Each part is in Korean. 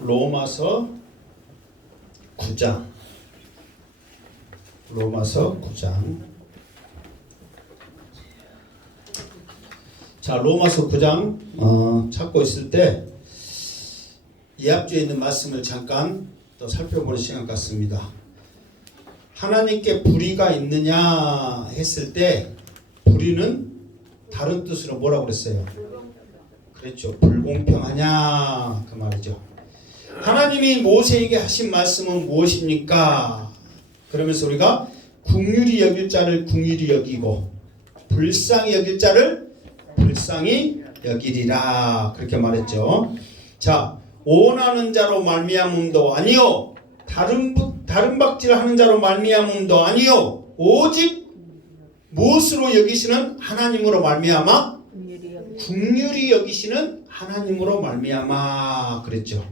로마서 9장 자, 로마서 9장 찾고 있을 때 이 앞주에 있는 말씀을 잠깐 또 살펴보는 시간 같습니다. 하나님께 불의가 있느냐 했을 때 불의는 다른 뜻으로 뭐라고 그랬어요? 그랬죠. 불공평하냐 그 말이죠. 하나님이 모세에게 하신 말씀은 무엇입니까? 그러면서 우리가 긍휼히 여길 자를 긍휼히 여기고 불쌍히 여길 자를 불쌍히 여기리라 그렇게 말했죠. 자, 오원하는 자로 말미암음도 아니요 다른 박질하는 자로 말미암음도 아니요 오직 무엇으로 여기시는 하나님으로 말미암아 긍휼히 여기시는 하나님으로 말미암아 그랬죠.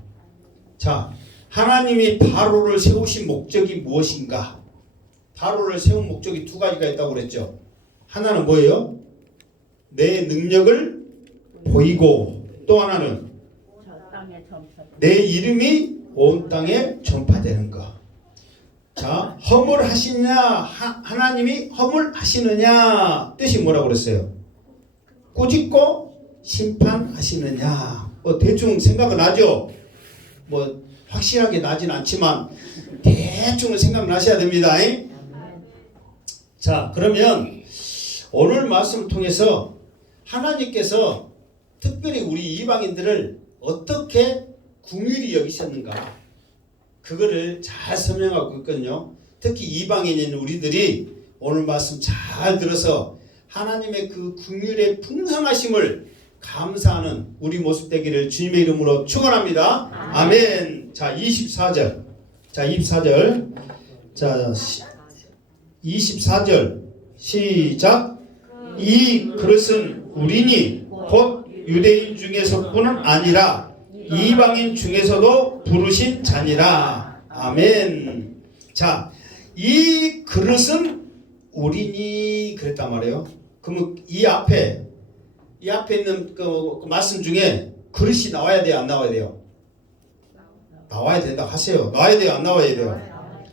자, 하나님이 바로를 세우신 목적이 무엇인가? 바로를 세운 목적이 두 가지가 있다고 그랬죠. 하나는 뭐예요? 내 능력을 보이고 또 하나는 내 이름이 온 땅에 전파되는 것. 자, 허물하시냐 하나님이 허물하시느냐 뜻이 뭐라고 그랬어요? 꾸짖고 심판하시느냐. 대충 생각은 나죠. 확실하게 나진 않지만 대충은 생각나셔야 됩니다. 자, 그러면 오늘 말씀을 통해서 하나님께서 특별히 우리 이방인들을 어떻게 긍휼히 여기셨는가 그거를 잘 설명하고 있거든요. 특히 이방인인 우리들이 오늘 말씀 잘 들어서 하나님의 그 긍휼의 풍성하심을 감사하는 우리 모습 되기를 주님의 이름으로 축원합니다. 아멘. 자, 24절. 자, 24절. 자, 24절. 시작. 이 그릇은 우리니 곧 유대인 중에서뿐은 아니라 이방인 중에서도 부르신 자니라. 아멘. 자, 이 그릇은 우리니 그랬단 말이에요. 그러면 이 앞에 있는 그 말씀 중에 그릇이 나와야 돼요, 안 나와야 돼요? 나와야 된다고 하세요. 나와야 돼요, 안 나와야 돼요?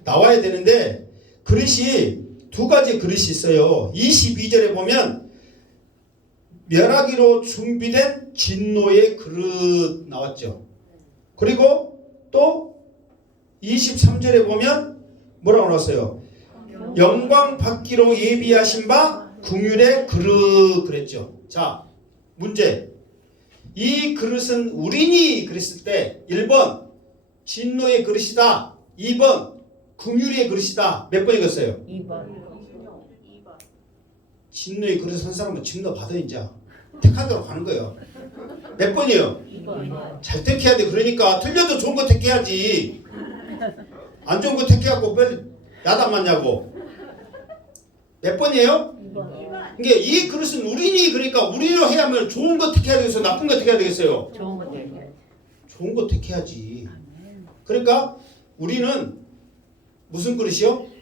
나와야 되는데 그릇이 두 가지 그릇이 있어요. 22절에 보면 멸하기로 준비된 진노의 그릇 나왔죠. 그리고 또 23절에 보면 뭐라고 나왔어요? 영광 받기로 예비하신 바 긍휼의 그릇 그랬죠. 자, 문제. 이 그릇은 우리니 그랬을 때 1번 진노의 그릇이다. 2번 긍휼의 그릇이다. 몇 번이겠어요? 2번. 진노의 그릇 한 사람은 진노 받아 이제 택한 대로 가는 거예요. 몇 번이에요? 2번. 잘 택해야 돼. 그러니까 틀려도 좋은 거 택해야지. 안 좋은 거 택해갖고 왜 야단 맞냐고. 몇 번이에요? 2번. 그러니까 이 그릇은 우리니 그러니까 우리로 해야 하면 좋은 거 택해야 되겠어요? 나쁜 거 택해야 되겠어요? 좋은 거 택해야지. 좋은 거 택해야지. 그러니까 우리는 무슨 그릇이요?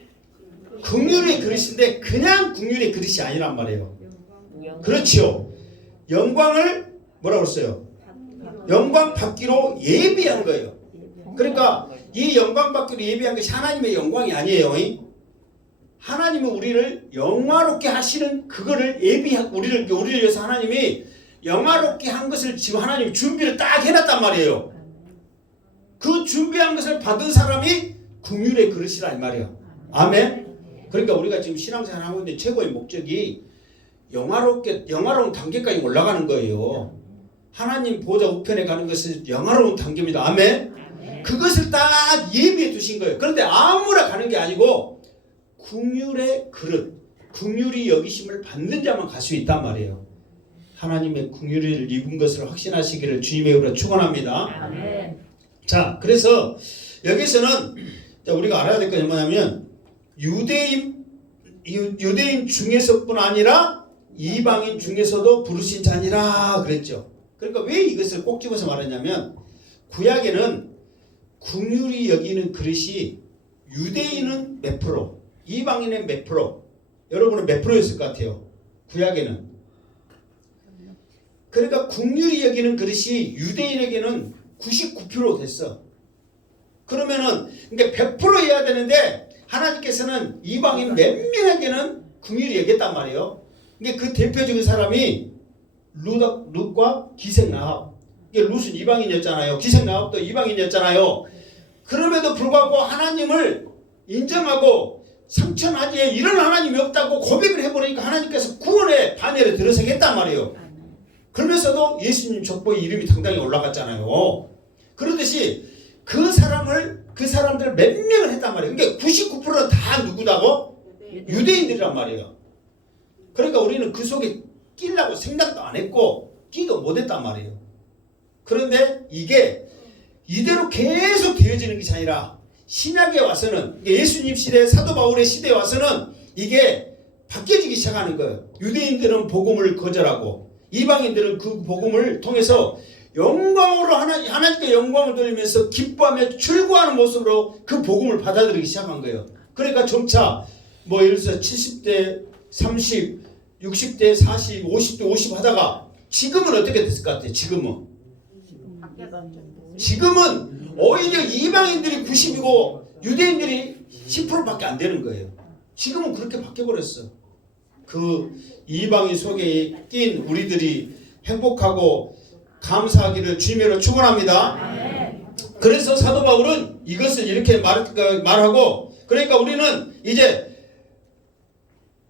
긍휼의 그릇인데 그냥 긍휼의 그릇이 아니란 말이에요. 그렇지요. 영광을 뭐라고 그랬어요? 영광 받기로 예비한 거예요. 그러니까 이 영광 받기로 예비한 것이 하나님의 영광이 아니에요. 하나님은 우리를 영화롭게 하시는 그거를 예비하고 우리를 위해서 하나님이 영화롭게 한 것을 지금 하나님이 준비를 딱 해놨단 말이에요. 그 준비한 것을 받은 사람이 긍휼의 그릇이라 이 말이에요. 아멘. 그러니까 우리가 지금 신앙생활 하고 있는 최고의 목적이 영화로운 단계까지 올라가는 거예요. 하나님 보좌 우편에 가는 것은 영화로운 단계입니다. 아멘. 그것을 딱 예비해 두신 거예요. 그런데 아무나 가는 게 아니고 긍휼의 그릇, 긍휼히 여기심을 받는 자만 갈 수 있단 말이에요. 하나님의 긍휼을 입은 것을 확신하시기를 주님의 이름으로 축원합니다. 아멘. 자, 그래서 여기서는 우리가 알아야 될 것이 뭐냐면 유대인 중에서뿐 아니라 이방인 중에서도 부르신 자니라 그랬죠. 그러니까 왜 이것을 꼭 집어서 말했냐면 구약에는 긍휼히 여기는 그릇이 유대인은 몇 프로, 이방인은 몇 프로, 여러분은 몇 프로였을 것 같아요? 구약에는 그러니까 국률이 여기는 그릇이 유대인에게는 99% 됐어. 그러면은 그러니까 100%여야 되는데 하나님께서는 이방인 몇 명에게는 국률이 여겼단 말이에요. 그러니까 그 대표적인 사람이 룻과 기생라합. 룻은 이방인이었잖아요. 기생라합도 이방인이었잖아요. 그럼에도 불구하고 하나님을 인정하고 상천하지에 이런 하나님이 없다고 고백을 해버리니까 하나님께서 구원의 반열에 들어서겠단 말이에요. 그러면서도 예수님 족보의 이름이 당당히 올라갔잖아요. 그러듯이 그 사람들 몇 명을 했단 말이에요. 그러니까 99%는 다 누구다고? 유대인들이란 말이에요. 그러니까 우리는 그 속에 끼려고 생각도 안 했고 끼도 못했단 말이에요. 그런데 이게 이대로 계속 되어지는 것이 아니라 신약에 와서는 예수님 시대 사도 바울의 시대에 와서는 이게 바뀌어지기 시작하는 거예요. 유대인들은 복음을 거절하고 이방인들은 그 복음을 통해서 영광으로 하나님께 영광을 돌리면서 기뻐하며 출구하는 모습으로 그 복음을 받아들이기 시작한 거예요. 그러니까 점차 뭐 예를 들어서 70대 30, 60대 40, 50대 50 하다가 지금은 어떻게 됐을 것 같아요? 지금은 오히려 이방인들이 90이고 유대인들이 10%밖에 안 되는 거예요. 지금은 그렇게 바뀌어버렸어. 그 이방인 속에 낀 우리들이 행복하고 감사하기를 주님으로 축원합니다. 그래서 사도 바울은 이것을 이렇게 말하고 그러니까 우리는 이제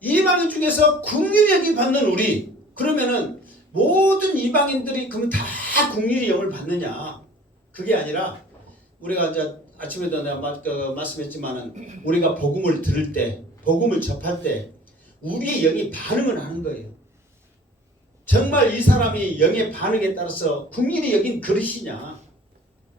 이방인 중에서 국률이 받는 우리 그러면은 모든 이방인들이 그러면 다 국률이 영을 받느냐 그게 아니라 우리가 이제 아침에도 내가 말씀했지만은 우리가 복음을 들을 때 복음을 접할 때 우리의 영이 반응을 하는 거예요. 정말 이 사람이 영의 반응에 따라서 국민이 여긴 그릇이냐.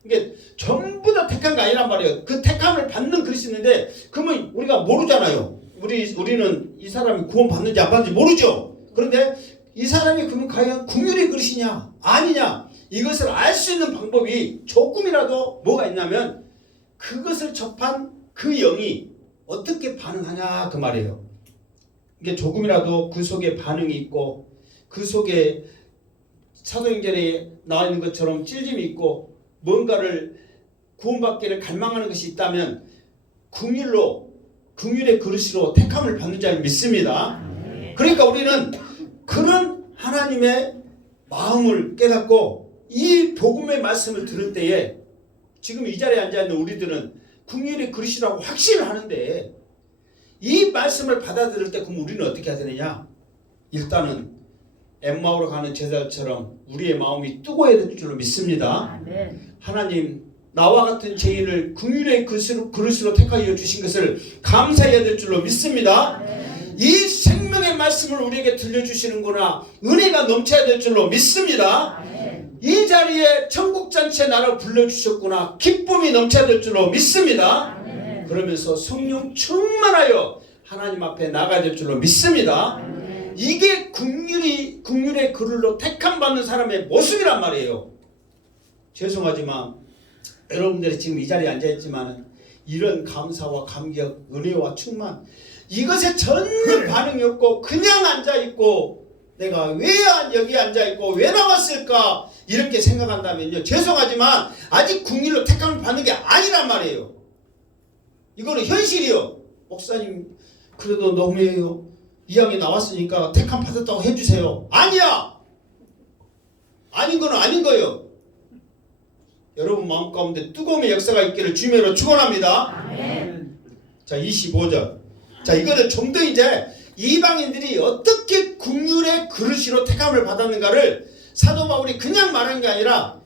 이게 전부 다 택한 게 아니란 말이에요. 그 택함을 받는 그릇이 있는데 그러면 우리가 모르잖아요. 우리는 이 사람이 구원 받는지 안 받는지 모르죠. 그런데 이 사람이 그러면 과연 국률의 그릇이냐 아니냐 이것을 알 수 있는 방법이 조금이라도 뭐가 있냐면 그것을 접한 그 영이 어떻게 반응하냐 그 말이에요. 이게 조금이라도 그 속에 반응이 있고 그 속에 사도행전에 나와 있는 것처럼 찔림이 있고 뭔가를 구원받기를 갈망하는 것이 있다면 국률의 그릇으로 택함을 받는 자를 믿습니다. 그러니까 우리는 그런 하나님의 마음을 깨닫고 이 복음의 말씀을 들을 때에 지금 이 자리에 앉아있는 우리들은 국률의 그릇이라고 확신을 하는데 이 말씀을 받아들일 때 그럼 우리는 어떻게 해야 되느냐? 일단은 엠마오로 가는 제자들처럼 우리의 마음이 뜨거워야 될 줄로 믿습니다. 하나님 나와 같은 죄인을 국률의 그릇으로 택하여 주신 것을 감사해야 될 줄로 믿습니다. 이 생명의 말씀을 우리에게 들려주시는구나 은혜가 넘쳐야 될 줄로 믿습니다. 이 자리에 천국잔치에 나를 불러주셨구나 기쁨이 넘쳐야 될 줄로 믿습니다. 그러면서 성령 충만하여 하나님 앞에 나가야 될 줄로 믿습니다. 이게 국률의 그릇로 택함 받는 사람의 모습이란 말이에요. 죄송하지만 여러분들이 지금 이 자리에 앉아있지만 이런 감사와 감격 은혜와 충만 이것에 전혀 반응이 없고 그냥 앉아있고 내가 왜 여기 앉아있고 왜 나왔을까 이렇게 생각한다면요 죄송하지만 아직 국률로 택함을 받는 게 아니란 말이에요. 이거는 현실이요. 목사님 그래도 너무해요. 이왕에 나왔으니까 택함 받았다고 해주세요. 아니야. 아닌 거는 아닌 거예요. 여러분 마음 가운데 뜨거움의 역사가 있기를 주님으로 축원합니다. 자 25절. 자 이거는 좀 더 이제 이방인들이 어떻게 국률의 그릇으로 택함을 받았는가를 사도 바울이 그냥 말한 게 아니라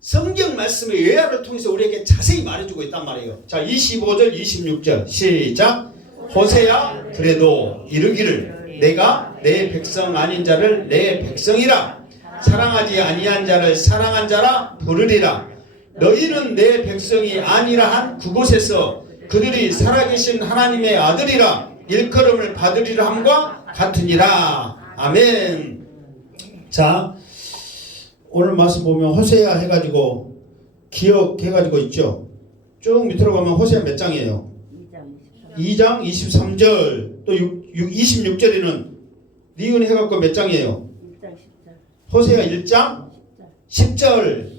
성경 말씀의 예화를 통해서 우리에게 자세히 말해주고 있단 말이에요. 자 25절 26절 시작. 호세야 그래도 이르기를 내가 내 백성 아닌 자를 내 백성이라 사랑하지 아니한 자를 사랑한 자라 부르리라. 너희는 내 백성이 아니라 한 그곳에서 그들이 살아계신 하나님의 아들이라 일컬음을 받으리라 함과 같으니라. 아멘. 자 오늘 말씀 보면 호세아 해가지고 기억해가지고 있죠. 쭉 밑으로 가면 호세아 몇 장이에요? 2장 23절 또 26절에는 니은 해갖고 몇 장이에요? 호세아 1장 10절.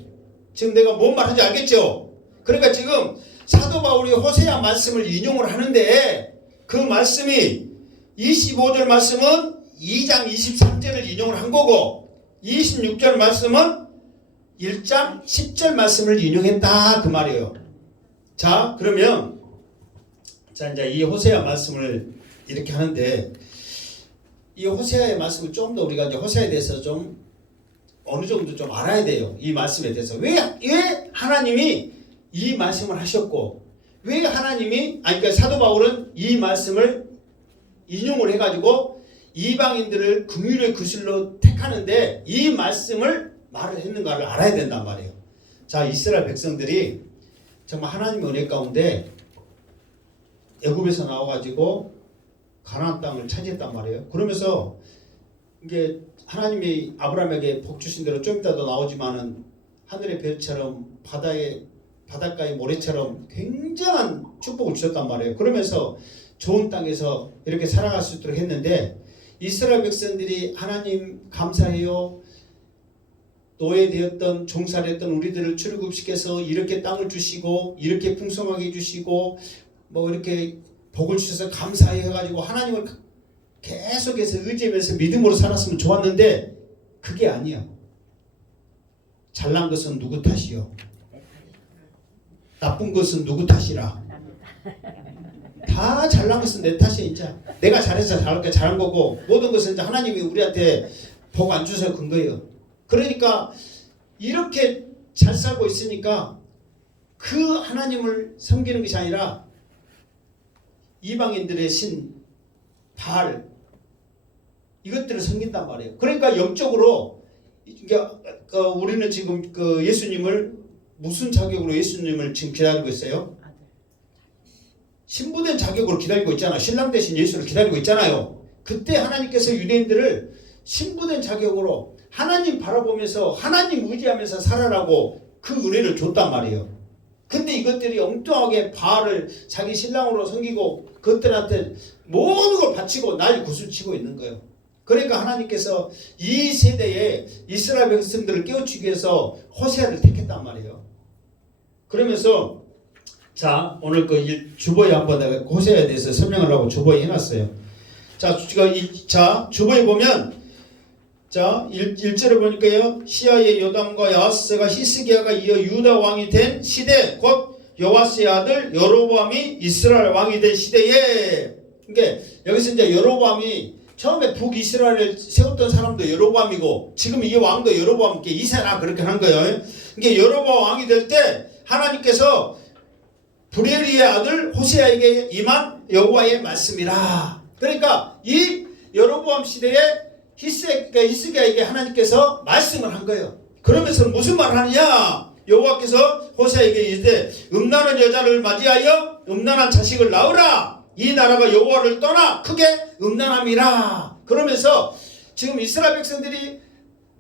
지금 내가 뭔 말하는지 알겠죠? 그러니까 지금 사도 바울이 호세아 말씀을 인용을 하는데 그 말씀이 25절 말씀은 2장 23절을 인용을 한 거고 26절 말씀은 1장 10절 말씀을 인용했다 그 말이에요. 자, 그러면 자 이제 이 호세아 말씀을 이렇게 하는데 이 호세아의 말씀을 좀 더 우리가 이제 호세아에 대해서 좀 어느 정도 좀 알아야 돼요. 이 말씀에 대해서 왜 하나님이 이 말씀을 하셨고 왜 하나님이 그러니까 사도 바울은 이 말씀을 인용을 해가지고 이방인들을 긍휼의 구실로 택하는데 이 말씀을 말을 했는가를 알아야 된단 말이에요. 자, 이스라엘 백성들이 정말 하나님의 은혜 가운데 애굽에서 나와가지고 가나안 땅을 차지했단 말이에요. 그러면서 이게 하나님이 아브라함에게 복 주신 대로 좀 이따도 나오지만은 하늘의 별처럼 바닷가의 모래처럼 굉장한 축복을 주셨단 말이에요. 그러면서 좋은 땅에서 이렇게 살아갈 수 있도록 했는데 이스라엘 백성들이 하나님 감사해요. 노예되었던 종살이했던 우리들을 출애굽시켜서 이렇게 땅을 주시고 이렇게 풍성하게 해주시고 뭐 이렇게 복을 주셔서 감사해 해가지고 하나님을 계속해서 의지하면서 믿음으로 살았으면 좋았는데 그게 아니야. 잘난 것은 누구 탓이요? 나쁜 것은 누구 탓이라? 다 잘난 것은 내 탓이야. 이제 내가 잘해서 잘한 거고 모든 것은 이제 하나님이 우리한테 복 안 주셔서 큰 거예요. 그러니까 이렇게 잘 살고 있으니까 그 하나님을 섬기는 것이 아니라 이방인들의 신 바알 이것들을 섬긴단 말이에요. 그러니까 영적으로 우리는 지금 그 예수님을 무슨 자격으로 예수님을 지금 기다리고 있어요? 신부된 자격으로 기다리고 있잖아. 신랑 대신 예수를 기다리고 있잖아요. 그때 하나님께서 유대인들을 신부된 자격으로 하나님 바라보면서 하나님 의지하면서 살아라고 그 은혜를 줬단 말이에요. 근데 이것들이 엉뚱하게 바알을 자기 신랑으로 섬기고 그것들한테 모든 걸 바치고 날 구슬치고 있는 거예요. 그러니까 하나님께서 이 세대에 이스라엘 백성들을 깨우치기 위해서 호세아를 택했단 말이에요. 그러면서 자 오늘 그 주보에 한번 내가 호세아에 대해서 설명을 하고 주보에 해놨어요. 자 주보에 보면 자 1절에 보니까요. 시아의 요담과 야하스가 히스기야가 이어 유다 왕이 된 시대 곧 요아스의 아들 여로보암이 이스라엘 왕이 된 시대에 그러니까 여기서 이제 여로보암이 처음에 북이스라엘을 세웠던 사람도 여로보암이고 지금 이 왕도 여로보암께 이세라 그렇게 한 거예요. 그러니까 여로보암 왕이 될 때 하나님께서 브레리의 아들 호세아에게 임한 여호와의 말씀이라. 그러니까 이 여로보암 시대에 히스기야에게 하나님께서 말씀을 한 거예요. 그러면서 무슨 말을 하느냐? 여호와께서 호세아에게 이르되 음란한 여자를 맞이하여 음란한 자식을 낳으라. 이 나라가 여호와를 떠나 크게 음란함이라. 그러면서 지금 이스라엘 백성들이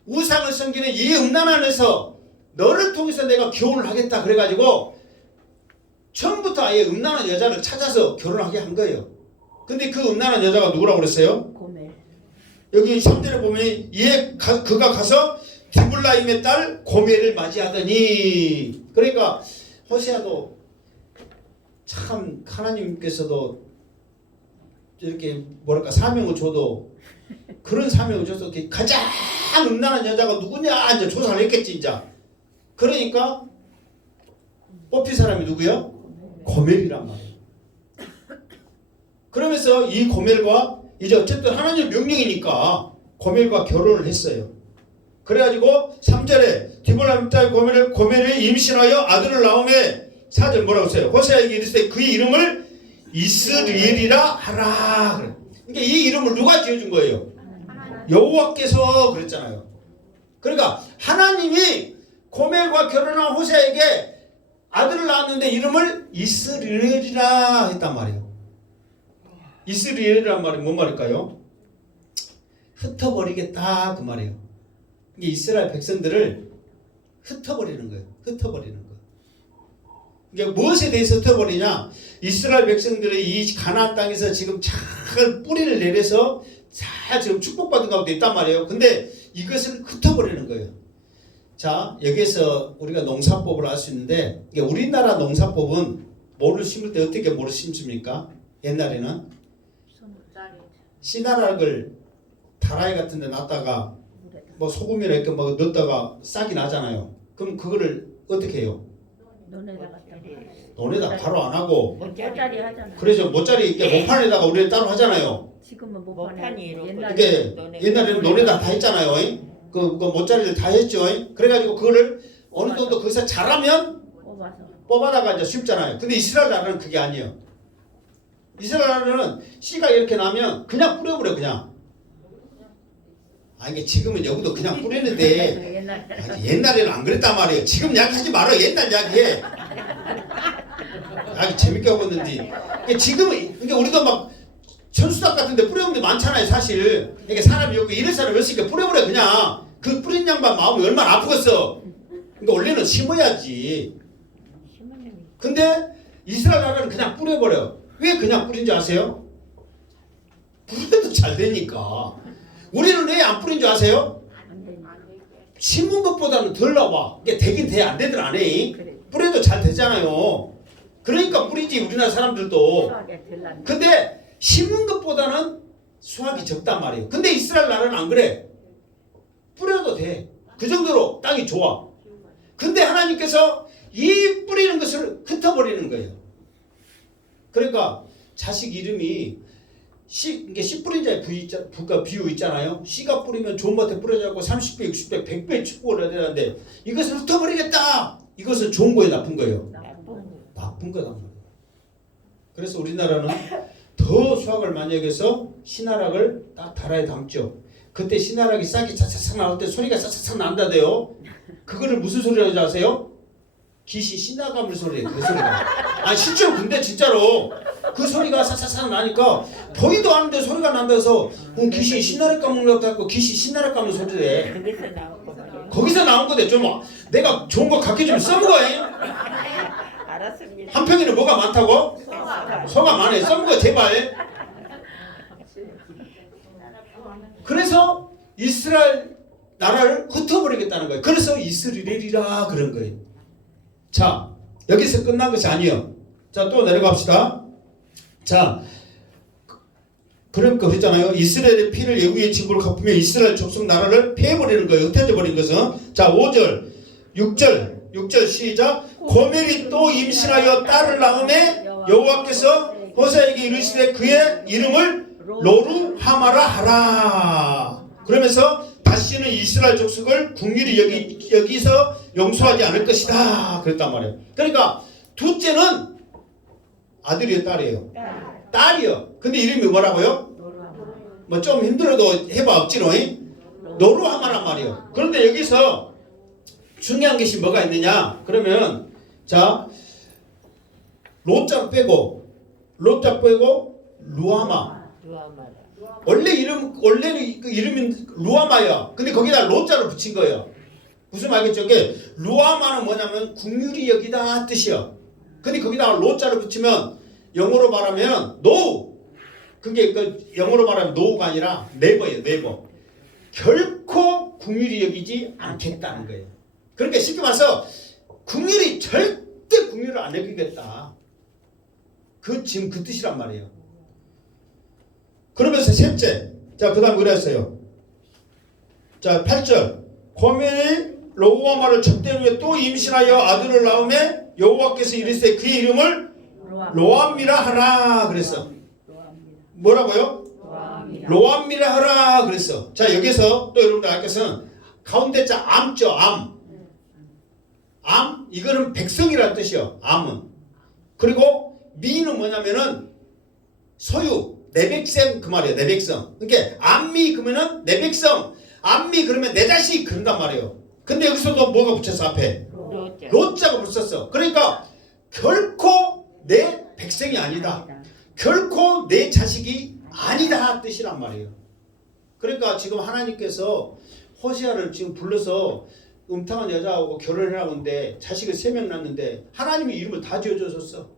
우상을 섬기는 이 음란함에서 너를 통해서 내가 교훈을 하겠다 그래가지고 처음부터 아예 음란한 여자를 찾아서 결혼하게 한 거예요. 근데 그 음란한 여자가 누구라고 그랬어요? 고멜. 여기 3절에 보면 그가 가서 디블라임의 딸 고멜을 맞이하더니 그러니까 호세아도 참 하나님께서도 이렇게 뭐랄까 사명을 줘도 그런 사명을 줘서 가장 음란한 여자가 누구냐 이제 조사를 했겠지 이제. 그러니까 뽑힌 사람이 누구요? 고멜이란 말이에요. 그러면서 이 고멜과 이제 어쨌든 하나님의 명령이니까 고멜과 결혼을 했어요. 그래가지고 3절에 디볼라임 딸 고멜이 임신하여 아들을 낳음에 4절 뭐라고 써요? 호세아에게 이르시되 그의 이름을 이스리엘이라 하라. 그러니까 이 이름을 누가 지어준 거예요? 여호와께서 그랬잖아요. 그러니까 하나님이 고멜과 결혼한 호세아에게 아들을 낳았는데 이름을 이스리엘이라 했단 말이에요. 이스리엘이란 말이 뭔 말일까요? 흩어버리겠다 그 말이에요. 이게 이스라엘 백성들을 흩어버리는 거예요. 흩어버리는 거예요. 이게 무엇에 대해서 흩어버리냐? 이스라엘 백성들이 이 가나안 땅에서 지금 잘 뿌리를 내려서 잘 지금 축복받은 가운데 있단 말이에요. 근데 이것을 흩어버리는 거예요. 자, 여기에서 우리가 농사법을 알 수 있는데 이게 우리나라 농사법은 모를 심을 때 어떻게 모를 심습니까? 옛날에는 씨나락을 다라이 같은 데 놨다가 뭐 소금이나 이렇게 뭐 넣었다가 싹이 나잖아요. 그럼 그거를 어떻게 해요? 논에다 바로 안 하고 모짜리 하잖아요. 그래서 모짜리 이렇게 모판에다가 우리는 따로 하잖아요. 지금은 모판이 이렇게 이게 옛날에는 논에다 다 했잖아요. 그 모짜리를 다 했죠. 그래가지고 그거를 어느 정도 거기서 자라면 뽑아다가 이제 심잖아요. 근데 이스라엘 나라는 그게 아니에요. 이스라엘 나라는 씨가 이렇게 나면 그냥 뿌려버려 그냥. 아 이게 지금은 여기도 그냥 뿌리는데 옛날에는 안 그랬단 말이에요. 지금 이야기하지 말아요. 옛날 이야기해. 아주 재밌게 하고 있는지. 지금은 그러니까 우리도 막 천수닭 같은데 뿌려본 데 많잖아요 사실. 이게 사람이 없고 이런 사람이 없으니까 뿌려버려 그냥. 그 뿌린 양반 마음이 얼마나 아프겠어. 그러니까 원래는 심어야지. 근데 이스라엘 나라는 그냥 뿌려버려. 왜 그냥 뿌린지 아세요? 뿌려도 잘 되니까. 우리는 왜 안 뿌린 줄 아세요? 심은 것보다는 덜 나와. 이게 되긴 돼. 안 되든 안 해. 뿌려도 잘 되잖아요. 그러니까 뿌리지 우리나라 사람들도. 근데 심은 것보다는 수확이 적단 말이에요. 근데 이스라엘 나라는 안 그래. 뿌려도 돼. 그 정도로 땅이 좋아. 근데 하나님께서 이 뿌리는 것을 흩어버리는 거예요. 그러니까 자식 이름이 이게 씨 뿌린 자의 비유 있잖아요. 씨가 뿌리면 좋은 밭에 뿌려져고 30배, 60배, 100배 축복을 해야 되는데 이것을 흩어버리겠다. 이것은 좋은 거예요, 나쁜 거예요? 나쁜 거단 말이에요. 그래서 우리나라는 더 수확을 많이 해서 씨나락을 딱 다라에 담죠. 그때 씨나락이 싹이 차차차 나올 때 소리가 차차차 난다대요. 그거를 무슨 소리라고 아세요? 귀신 씨나감을 소리예요. 그 소리가. 아니 실제로 근데 진짜로 그 소리가 사사사 나니까 보이도 않는데 소리가 난다 해서 귀신 신나를 까먹는다고 해서 귀신 신나를 까먹는 소리래. 거기서 나온 거대. 좀 내가 좋은 거 가르쳐주면 써먹어. 알았습니다. 한평에는 뭐가 많다고? 소가 많아. 써먹어 제발. 그래서 이스라엘 나라를 흩어버리겠다는 거예요. 그래서 이스라엘이라 그런 거예요. 자 여기서 끝난 것이 아니에요. 자 또 내려갑시다. 자 그러니까 그랬잖아요. 이스라엘의 피를 예후의 징후로 갚으며 이스라엘 족속 나라를 패해버리는 거예요. 흩어져 버린 것은. 자 5절 6절 시작. 고멜이 또 임신하여 딸을 낳음에 여호와께서 호세아에게 이르시되 그의 이름을 로루하마라 하라. 그러면서 다시는 이스라엘 족속을 국률이 여기서 용서하지 않을 것이다 그랬단 말이에요. 그러니까 둘째는 아들이에요 딸이에요? 딸이요. 근데 이름이 뭐라고요? 뭐 좀 힘들어도 해봐 억지로 노루하마란 말이에요. 그런데 여기서 중요한 것이 뭐가 있느냐 그러면 자 로자 빼고 루하마. 원래는 그 이름이 루아마야. 근데 거기다 로자를 붙인 거예요. 무슨 말이겠죠? 루아마는 뭐냐면 국률이 여기다 뜻이야. 근데 거기다가 로자를 붙이면 영어로 말하면 노. 그게 그 영어로 말하면 노가 아니라 네버예요. 네버. 결코 국률이 여기지 않겠다는 거예요. 그러니까 쉽게 말해서 국률이 절대 국률을 안 여기겠다. 지금 그 뜻이란 말이에요. 그러면서 셋째, 자, 그 다음 그랬어요. 자, 8절. 고멜이 로우아마를 첩된 후에 또 임신하여 아들을 낳음에 여호와께서 이르시되 그의 이름을 로암미라 하라 그랬어. 뭐라고요? 로암미라 하라 그랬어. 자, 여기서 또 여러분들 알 것은 가운데 자 암죠, 암. 암, 이거는 백성이라는 뜻이요. 암은. 그리고 미는 뭐냐면은 소유. 내 백성 그 말이에요. 내 백성. 그러니까 암미 그러면은 내 백성. 암미 그러면 내 자식 그런단 말이에요. 근데 여기서도 뭐가 붙였어 앞에? 로자가 붙였어. 그러니까 결코 내 백성이 아니다. 결코 내 자식이 아니다 뜻이란 말이에요. 그러니까 지금 하나님께서 호세아를 지금 불러서 음탕한 여자하고 결혼을 하고 있는데 자식을 3명 낳는데 하나님이 이름을 다 지어줬었어.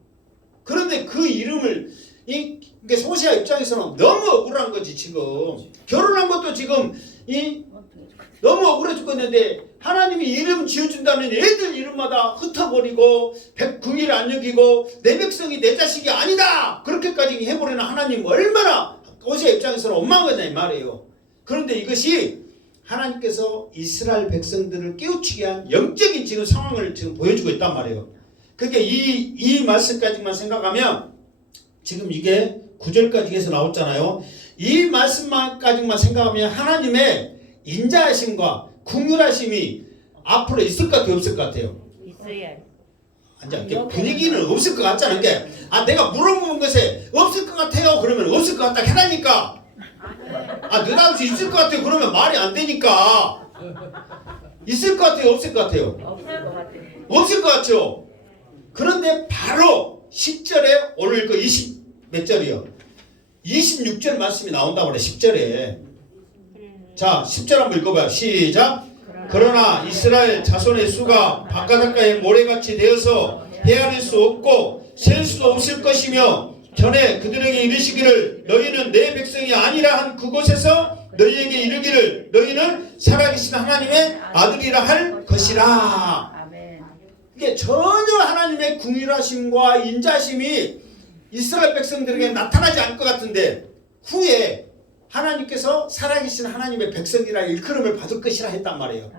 그런데 그 이름을 이게 호세아 입장에서는 너무 억울한 거지 지금. 결혼한 것도 지금 너무 억울해 죽겠는데 하나님이 이름 지어준다는 애들 이름마다 흩어버리고 궁의를 안 여기고 내 백성이 내 자식이 아니다 그렇게까지 해버리는 하나님 얼마나 호세 입장에서는 원망하냐 이 말이에요. 그런데 이것이 하나님께서 이스라엘 백성들을 깨우치게 한 영적인 지금 상황을 지금 보여주고 있단 말이에요. 그러니까 이 말씀까지만 생각하면 지금 이게 9절까지 해서 나왔잖아요. 이 말씀까지만 생각하면 하나님의 인자하심과 긍휼하심이 앞으로 있을 것 같아요, 없을 것 같아요? 있어야. 아니, 분위기는 없을 것 같잖아요. 게 내가 물어보는 것에 없을 것 같아요. 그러면 없을 것 같다 해라니까. 느닷없이 있을 것 같아요. 그러면 말이 안 되니까. 있을 것 같아요, 없을 것 같아요? 없을 것 같아. 없을 것 같죠. 그런데 바로 10절에 오늘 그 20 몇 절이요? 26절 말씀이 나온다고 그래. 10절에. 자, 10절 한번 읽어봐요. 시작. 그러나 이스라엘 자손의 수가 바닷가의 모래같이 되어서 헤아릴 수 없고 셀 수도 없을 것이며 전에 그들에게 이르시기를 너희는 내 백성이 아니라 한 그곳에서 너희에게 이르기를 너희는 살아계신 하나님의 아들이라 할 것이라. 이게 전혀 하나님의 긍휼하심과 인자심이 이스라엘 백성들에게 나타나지 않을 것 같은데 후에 하나님께서 살아계신 하나님의 백성이라 일컬음을 받을 것이라 했단 말이에요.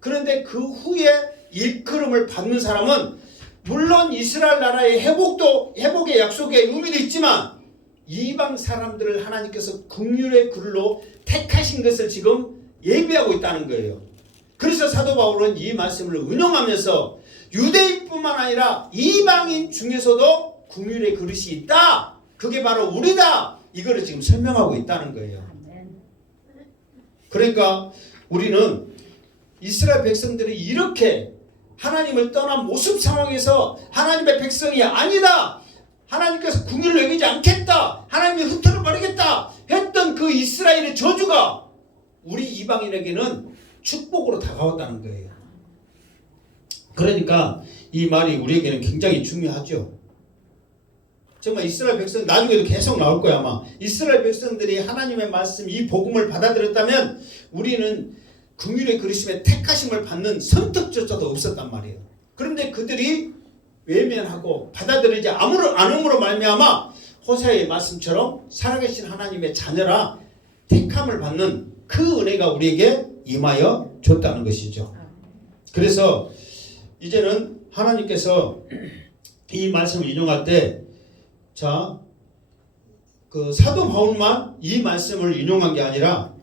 그런데 그 후에 일컬음을 받는 사람은 물론 이스라엘 나라의 회복의 약속의 의미도 있지만 이방 사람들을 하나님께서 긍휼의 글로 택하신 것을 지금 예비하고 있다는 거예요. 그래서 사도 바울은 이 말씀을 은용하면서 유대인뿐만 아니라 이방인 중에서도 긍휼의 그릇이 있다. 그게 바로 우리다. 이거를 지금 설명하고 있다는 거예요. 그러니까 우리는 이스라엘 백성들이 이렇게 하나님을 떠난 모습 상황에서 하나님의 백성이 아니다. 하나님께서 긍휼을 여기지 않겠다. 하나님이 흩어져 버리겠다. 했던 그 이스라엘의 저주가 우리 이방인에게는 축복으로 다가왔다는 거예요. 그러니까 이 말이 우리에게는 굉장히 중요하죠. 정말 이스라엘 백성 나중에도 계속 나올 거야 아마. 이스라엘 백성들이 하나님의 말씀 이 복음을 받아들였다면 우리는 긍휼의 그리심에 택하심을 받는 선택조차도 없었단 말이에요. 그런데 그들이 외면하고 받아들이지 않음으로 말미암아 호세아의 말씀처럼 살아계신 하나님의 자녀라 택함을 받는 그 은혜가 우리에게 임하여 줬다는 것이죠. 그래서 이제는 하나님께서 이 말씀을 인용할 때 자, 그 사도 바울만 이 말씀을 인용한 게 아니라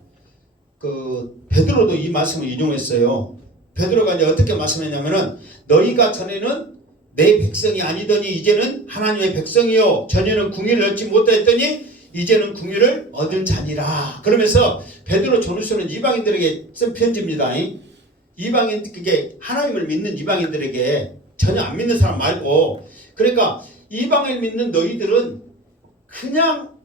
그 베드로도 이 말씀을 인용했어요. 베드로가 이제 어떻게 말씀했냐면은 너희가 전에는 내 백성이 아니더니 이제는 하나님의 백성이요 전에는 궁유를 얻지 못했더니 이제는 궁유를 얻은 자니라. 그러면서 베드로 전후서는 이방인들에게 쓴 편지입니다. 이방인 그게 하나님을 믿는 이방인들에게 전혀 안 믿는 사람 말고 그러니까 이방을 믿는 너희들은 그냥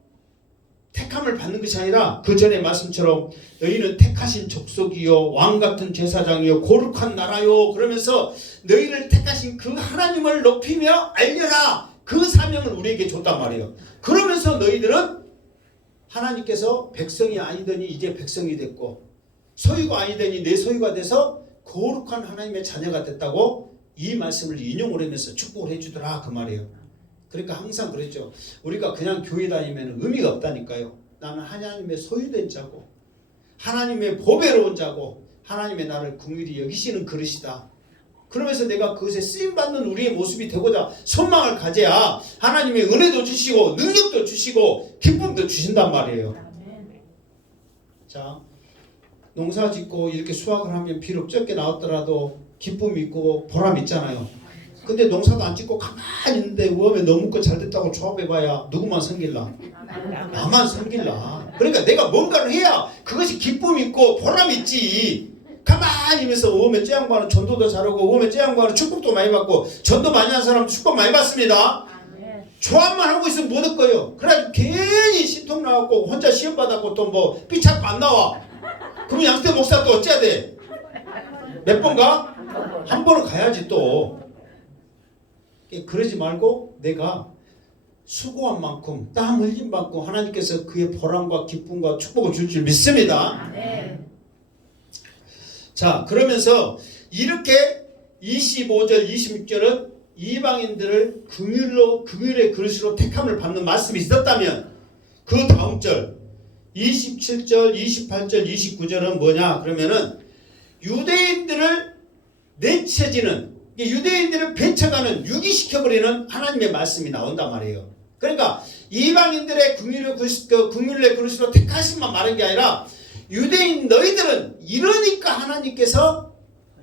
택함을 받는 것이 아니라 그 전에 말씀처럼 너희는 택하신 족속이요 왕같은 제사장이요 거룩한 나라요 그러면서 너희를 택하신 그 하나님을 높이며 알려라 그 사명을 우리에게 줬단 말이에요. 그러면서 너희들은 하나님께서 백성이 아니더니 이제 백성이 됐고 소유가 아니더니 내 소유가 돼서 거룩한 하나님의 자녀가 됐다고 이 말씀을 인용을 하면서 축복을 해주더라 그 말이에요. 그러니까 항상 그랬죠. 우리가 그냥 교회 다니면 의미가 없다니까요. 나는 하나님의 소유된 자고 하나님의 보배로운 자고 하나님의 나를 긍휼히 여기시는 그릇이다. 그러면서 내가 그것에 쓰임받는 우리의 모습이 되고자 소망을 가져야 하나님의 은혜도 주시고 능력도 주시고 기쁨도 주신단 말이에요. 자, 농사 짓고 이렇게 수확을 하면 비록 적게 나왔더라도 기쁨이 있고 보람 있잖아요. 근데 농사도 안 짓고 가만히 있는데 웜에 너무 잘 됐다고 조합해봐야 누구만 섬길라? 나만 섬길라. 그러니까 내가 뭔가를 해야 그것이 기쁨이 있고 보람이 있지. 가만히 있으면서 웜에 째양과는 전도도 잘하고 웜에 째양과는 축복도 많이 받고 전도 많이 한 사람 축복 많이 받습니다. 조합만 하고 있으면 못 얻고요. 그래가지고 괜히 신통 나왔고 혼자 시험 받았고 또 뭐 삐착 안 나와. 그럼 양태 목사 또 어째야 돼? 몇 번 가? 한 번은 가야지 또. 그러지 말고 내가 수고한 만큼 땀 흘린 만큼 하나님께서 그의 보람과 기쁨과 축복을 줄 줄 믿습니다. 자, 그러면서 이렇게 25절, 26절은 이방인들을 긍휼의 그릇으로 택함을 받는 말씀이 있었다면 그 다음 절 27절, 28절, 29절은 뭐냐? 그러면은 유대인들을 내쳐지는, 유대인들을 배척하는, 유기시켜버리는 하나님의 말씀이 나온단 말이에요. 그러니까 이방인들의 긍휼의 그릇으로 택하심만 말한 게 아니라 유대인 너희들은 이러니까 하나님께서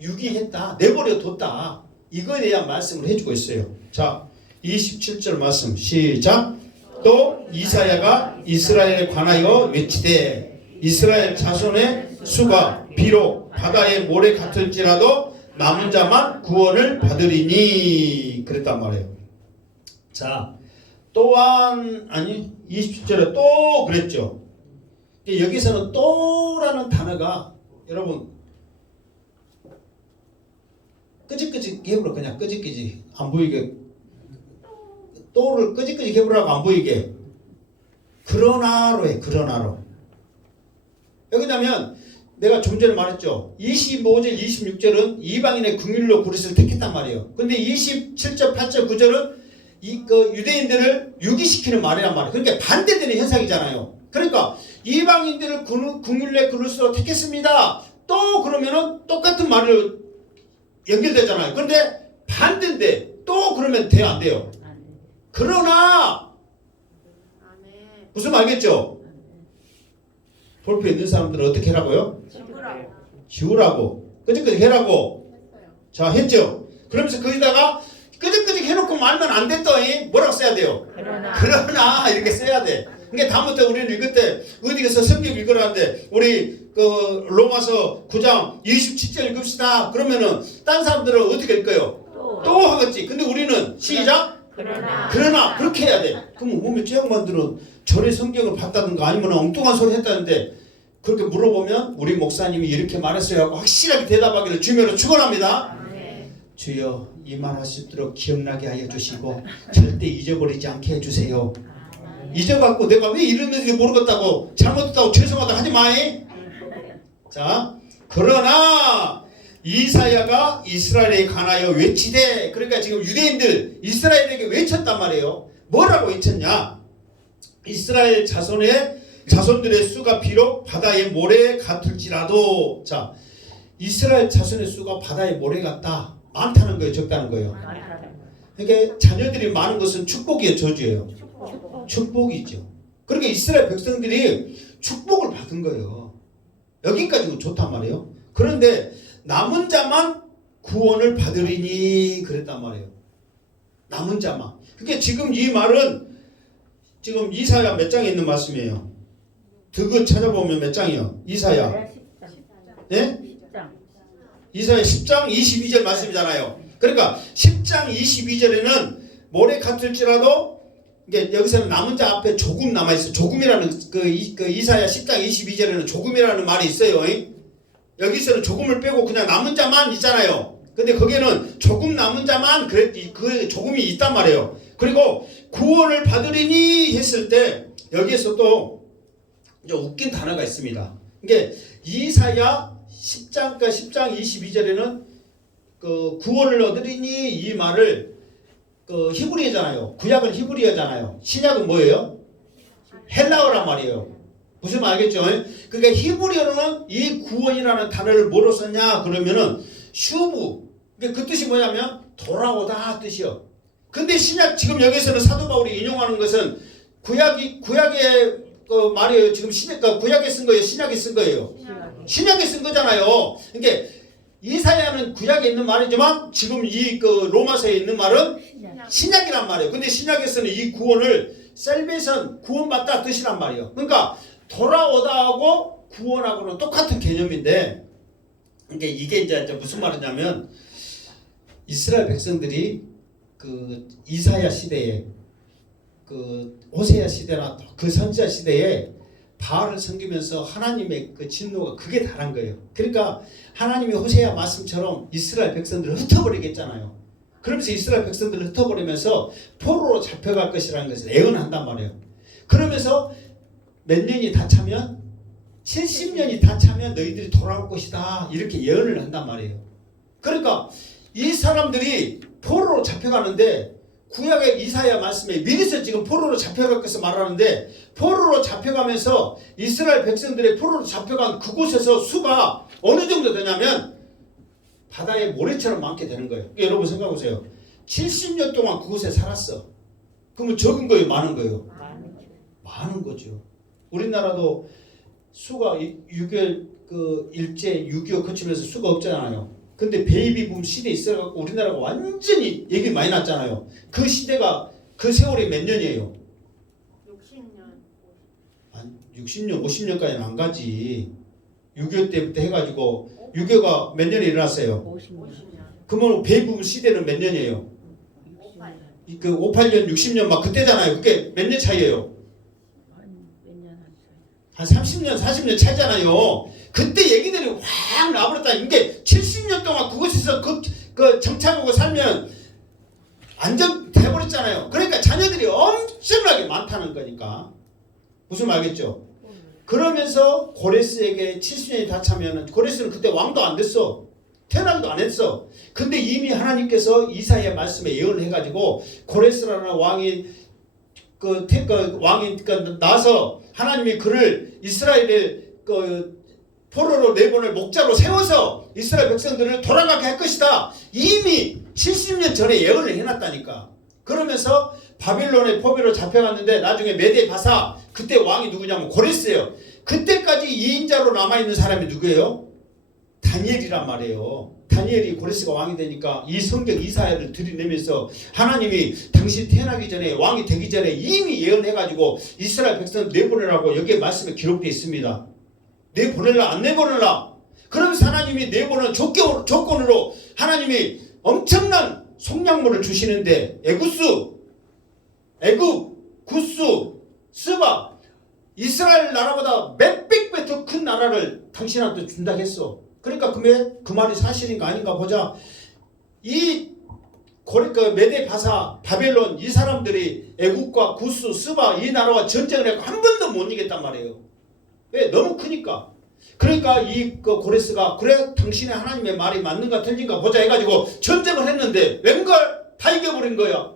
유기했다, 내버려 뒀다, 이거에 대한 말씀을 해주고 있어요. 자, 27절 말씀 시작. 또 이사야가 이스라엘에 관하여 외치되 이스라엘 자손의 수가 비록 바다의 모래 같을지라도 남은 자만 구원을 받으리니 그랬단 말이에요. 자, 또한 아니 20절에 또 그랬죠. 여기서는 또라는 단어가 여러분 끄직끄직 해보라. 그냥 끄직끄직 안 보이게, 또를 끄직끄직 해보라고 안 보이게 그러나로 해. 그러나로. 여기냐면 내가 좀 전에 말했죠. 25절 26절은 이방인의 긍휼로 그릇을 택했단 말이에요. 근데 27절 8절 9절은 유대인들을 유기시키는 말이란 말이에요. 그러니까 반대되는 현상이잖아요. 그러니까 이방인들을 긍휼의 그릇으로 택했습니다. 또 그러면은 똑같은 말을 연결되잖아요. 그런데 반대인데 또 그러면 돼요, 안 돼요? 그러나 무슨 말겠죠? 볼펜 있는 사람들은 어떻게 하라고요? 지우라고. 끄직끄직 해라고. 자, 했죠? 그러면서 거기다가 끄직끄직 해놓고 말면 안 됐더니 뭐라고 써야 돼요? 그러나 이렇게 써야 돼. 그러니까 다음부터 우리는 읽을 때 어디 가서 성경 읽으라는데 우리 로마서 9장 27절 읽읍시다. 그러면은 딴 사람들은 어떻게 읽어요? 또 하겠지. 근데 우리는 시작. 그러나 그렇게 해야 돼. 그럼 몸에 쬐양반들은 절의 성경을 봤다든가 아니면 엉뚱한 소리 했다는데 그렇게 물어보면 우리 목사님이 이렇게 말했어요 하고 확실하게 대답하기를 주님으로 축원합니다. 주여 이 말 하시도록 기억나게 하여 주시고 절대 잊어버리지 않게 해주세요. 잊어갖고 내가 왜 이랬는지 모르겠다고 잘못했다고 죄송하다 하지 마이. 자, 그러나 이사야가 이스라엘에 관하여 외치되, 그러니까 지금 유대인들 이스라엘에게 외쳤단 말이에요. 뭐라고 외쳤냐? 이스라엘 자손들의 수가 비록 바다의 모래 같을지라도. 자, 이스라엘 자손의 수가 바다의 모래 같다, 많다는 거예요, 적다는 거예요? 그러니까 자녀들이 많은 것은 축복이에요, 저주예요? 축복이죠. 그러니까 이스라엘 백성들이 축복을 받은 거예요. 여기까지는 좋단 말이에요. 그런데 남은 자만 구원을 받으리니 그랬단 말이에요. 남은 자만. 그러니까 지금 이 말은 지금 이사야 몇 장에 있는 말씀이에요? 드그 찾아보면 몇 장이요? 이사야. 예? 이사야 10장 22절 말씀이잖아요. 그러니까 10장 22절에는 모래 같을지라도, 이게 여기서는 남은 자 앞에 조금 남아있어요. 조금이라는 그 이사야 10장 22절에는 조금이라는 말이 있어요. 여기서는 조금을 빼고 그냥 남은 자만 있잖아요. 근데 거기에는 조금 남은 자만 그 조금이 있단 말이에요. 그리고 구원을 받으리니 했을 때 여기에서 또 이제 웃긴 단어가 있습니다. 이게 이사야 10장 22절에는 그 구원을 얻으리니 이 말을 히브리어잖아요. 구약은 히브리어잖아요. 신약은 뭐예요? 헬라어란 말이에요. 무슨 말 알겠죠? 그러니까 히브리어로는 이 구원이라는 단어를 뭐로 썼냐 그러면은 슈브. 그 뜻이 뭐냐면 돌아오다 뜻이요. 근데 신약 지금 여기서는 사도 바울이 인용하는 것은 구약의 말이에요. 지금 구약에 쓴 거예요, 신약에 쓴 거예요? 신약에 쓴 거잖아요. 그러니까 이사야는 구약에 있는 말이지만 지금 이 로마서에 있는 말은 신약이란 말이에요. 근데 신약에서는 이 구원을 셀베이션, 구원받다 뜻이란 말이에요. 그러니까 돌아오다 하고 구원하고는 똑같은 개념인데, 그러니까 이게 이제 무슨 말이냐면 이스라엘 백성들이 그 이사야 시대에 그 호세아 시대나 그 선지자 시대에 바알을 섬기면서 하나님의 그 진노가 극에 달한 거예요. 그러니까 하나님이 호세아 말씀처럼 이스라엘 백성들을 흩어버리겠잖아요. 그러면서 이스라엘 백성들을 흩어버리면서 포로로 잡혀갈 것이라는 것을 예언한단 말이에요. 그러면서 몇 년이 다 차면 70년이 다 차면 너희들이 돌아올 것이다. 이렇게 예언을 한단 말이에요. 그러니까 이 사람들이 포로로 잡혀가는데 구약의 이사야 말씀에 미리서 지금 포로로 잡혀갈 것을 말하는데 포로로 잡혀가면서 이스라엘 백성들의 포로로 잡혀간 그곳에서 수가 어느 정도 되냐면 바다의 모래처럼 많게 되는 거예요. 여러분 생각해보세요. 70년 동안 그곳에 살았어. 그러면 적은 거예요? 많은 거예요? 많은 거죠. 우리나라도 수가 6.25 일제 6.25 거치면서 수가 없잖아요. 근데 베이비붐 시대에 있어갖고 우리나라가 완전히 얘기 많이 났잖아요. 그 시대가 그 세월이 몇 년이에요? 60년, 50년까지는 안 가지. 6.25 때부터 해가지고 6.25가 몇 년에 일어났어요? 50년. 그러면 베이비붐 시대는 몇 년이에요? 그 58년, 60년 막 그때잖아요. 그게 몇 년 차이예요? 한 30년, 40년 차이잖아요. 그때 얘기들이 확 나버렸다. 이게 70년 동안 그곳에서 그 정착하고 살면 안정돼버렸잖아요. 그러니까 자녀들이 엄청나게 많다는 거니까. 무슨 말 알겠죠? 그러면서 고레스에게 70년이 다 차면은 고레스는 그때 왕도 안 됐어. 태어나기도 안 했어. 근데 이미 하나님께서 이사야 말씀에 예언을 해가지고 고레스라는 왕이 나서 하나님이 그를 이스라엘의 포로로 내보낼 목자로 세워서 이스라엘 백성들을 돌아가게 할 것이다. 이미 70년 전에 예언을 해놨다니까. 그러면서 바빌론의 포로로 잡혀갔는데 나중에 메대 바사 그때 왕이 누구냐면 고레스예요. 그때까지 2인자로 남아있는 사람이 누구예요? 다니엘이란 말이에요. 다니엘이 고레스가 왕이 되니까 이 성경 이사야를 들이내면서 하나님이 당신 태어나기 전에 왕이 되기 전에 이미 예언해가지고 이스라엘 백성을 내보내라고 여기에 말씀에 기록되어 있습니다. 내보낼라 안 내보낼라. 그러면서 하나님이 내보내는 조건으로 하나님이 엄청난 속량물을 주시는데 애굽, 구스, 스바 이스라엘 나라보다 몇백 배 더 큰 나라를 당신한테 준다 했어. 그러니까 그 말이 사실인가 아닌가 보자. 이 메대 바사 바벨론 이 사람들이 애국과 구스 스바 이 나라와 전쟁을 해서 한 번도 못 이겼단 말이에요. 왜? 너무 크니까. 그러니까 이 고레스가 그래 당신의 하나님의 말이 맞는가 틀린가 보자 해가지고 전쟁을 했는데 웬걸 다 이겨버린 거야.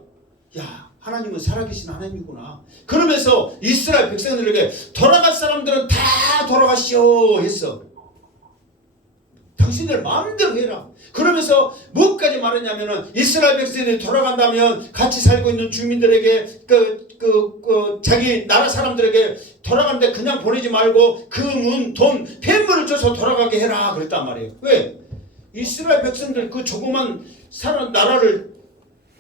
야, 하나님은 살아계신 하나님이구나. 그러면서 이스라엘 백성들에게 돌아갈 사람들은 다 돌아가시오 했어. 당신들 마음대로 해라. 그러면서 뭐까지 말했냐면은 이스라엘 백성들이 돌아간다면 같이 살고 있는 주민들에게 자기 나라 사람들에게 돌아가는데 그냥 보내지 말고 금은 돈 폐물을 줘서 돌아가게 해라 그랬단 말이에요. 왜? 이스라엘 백성들 그 조그만 나라를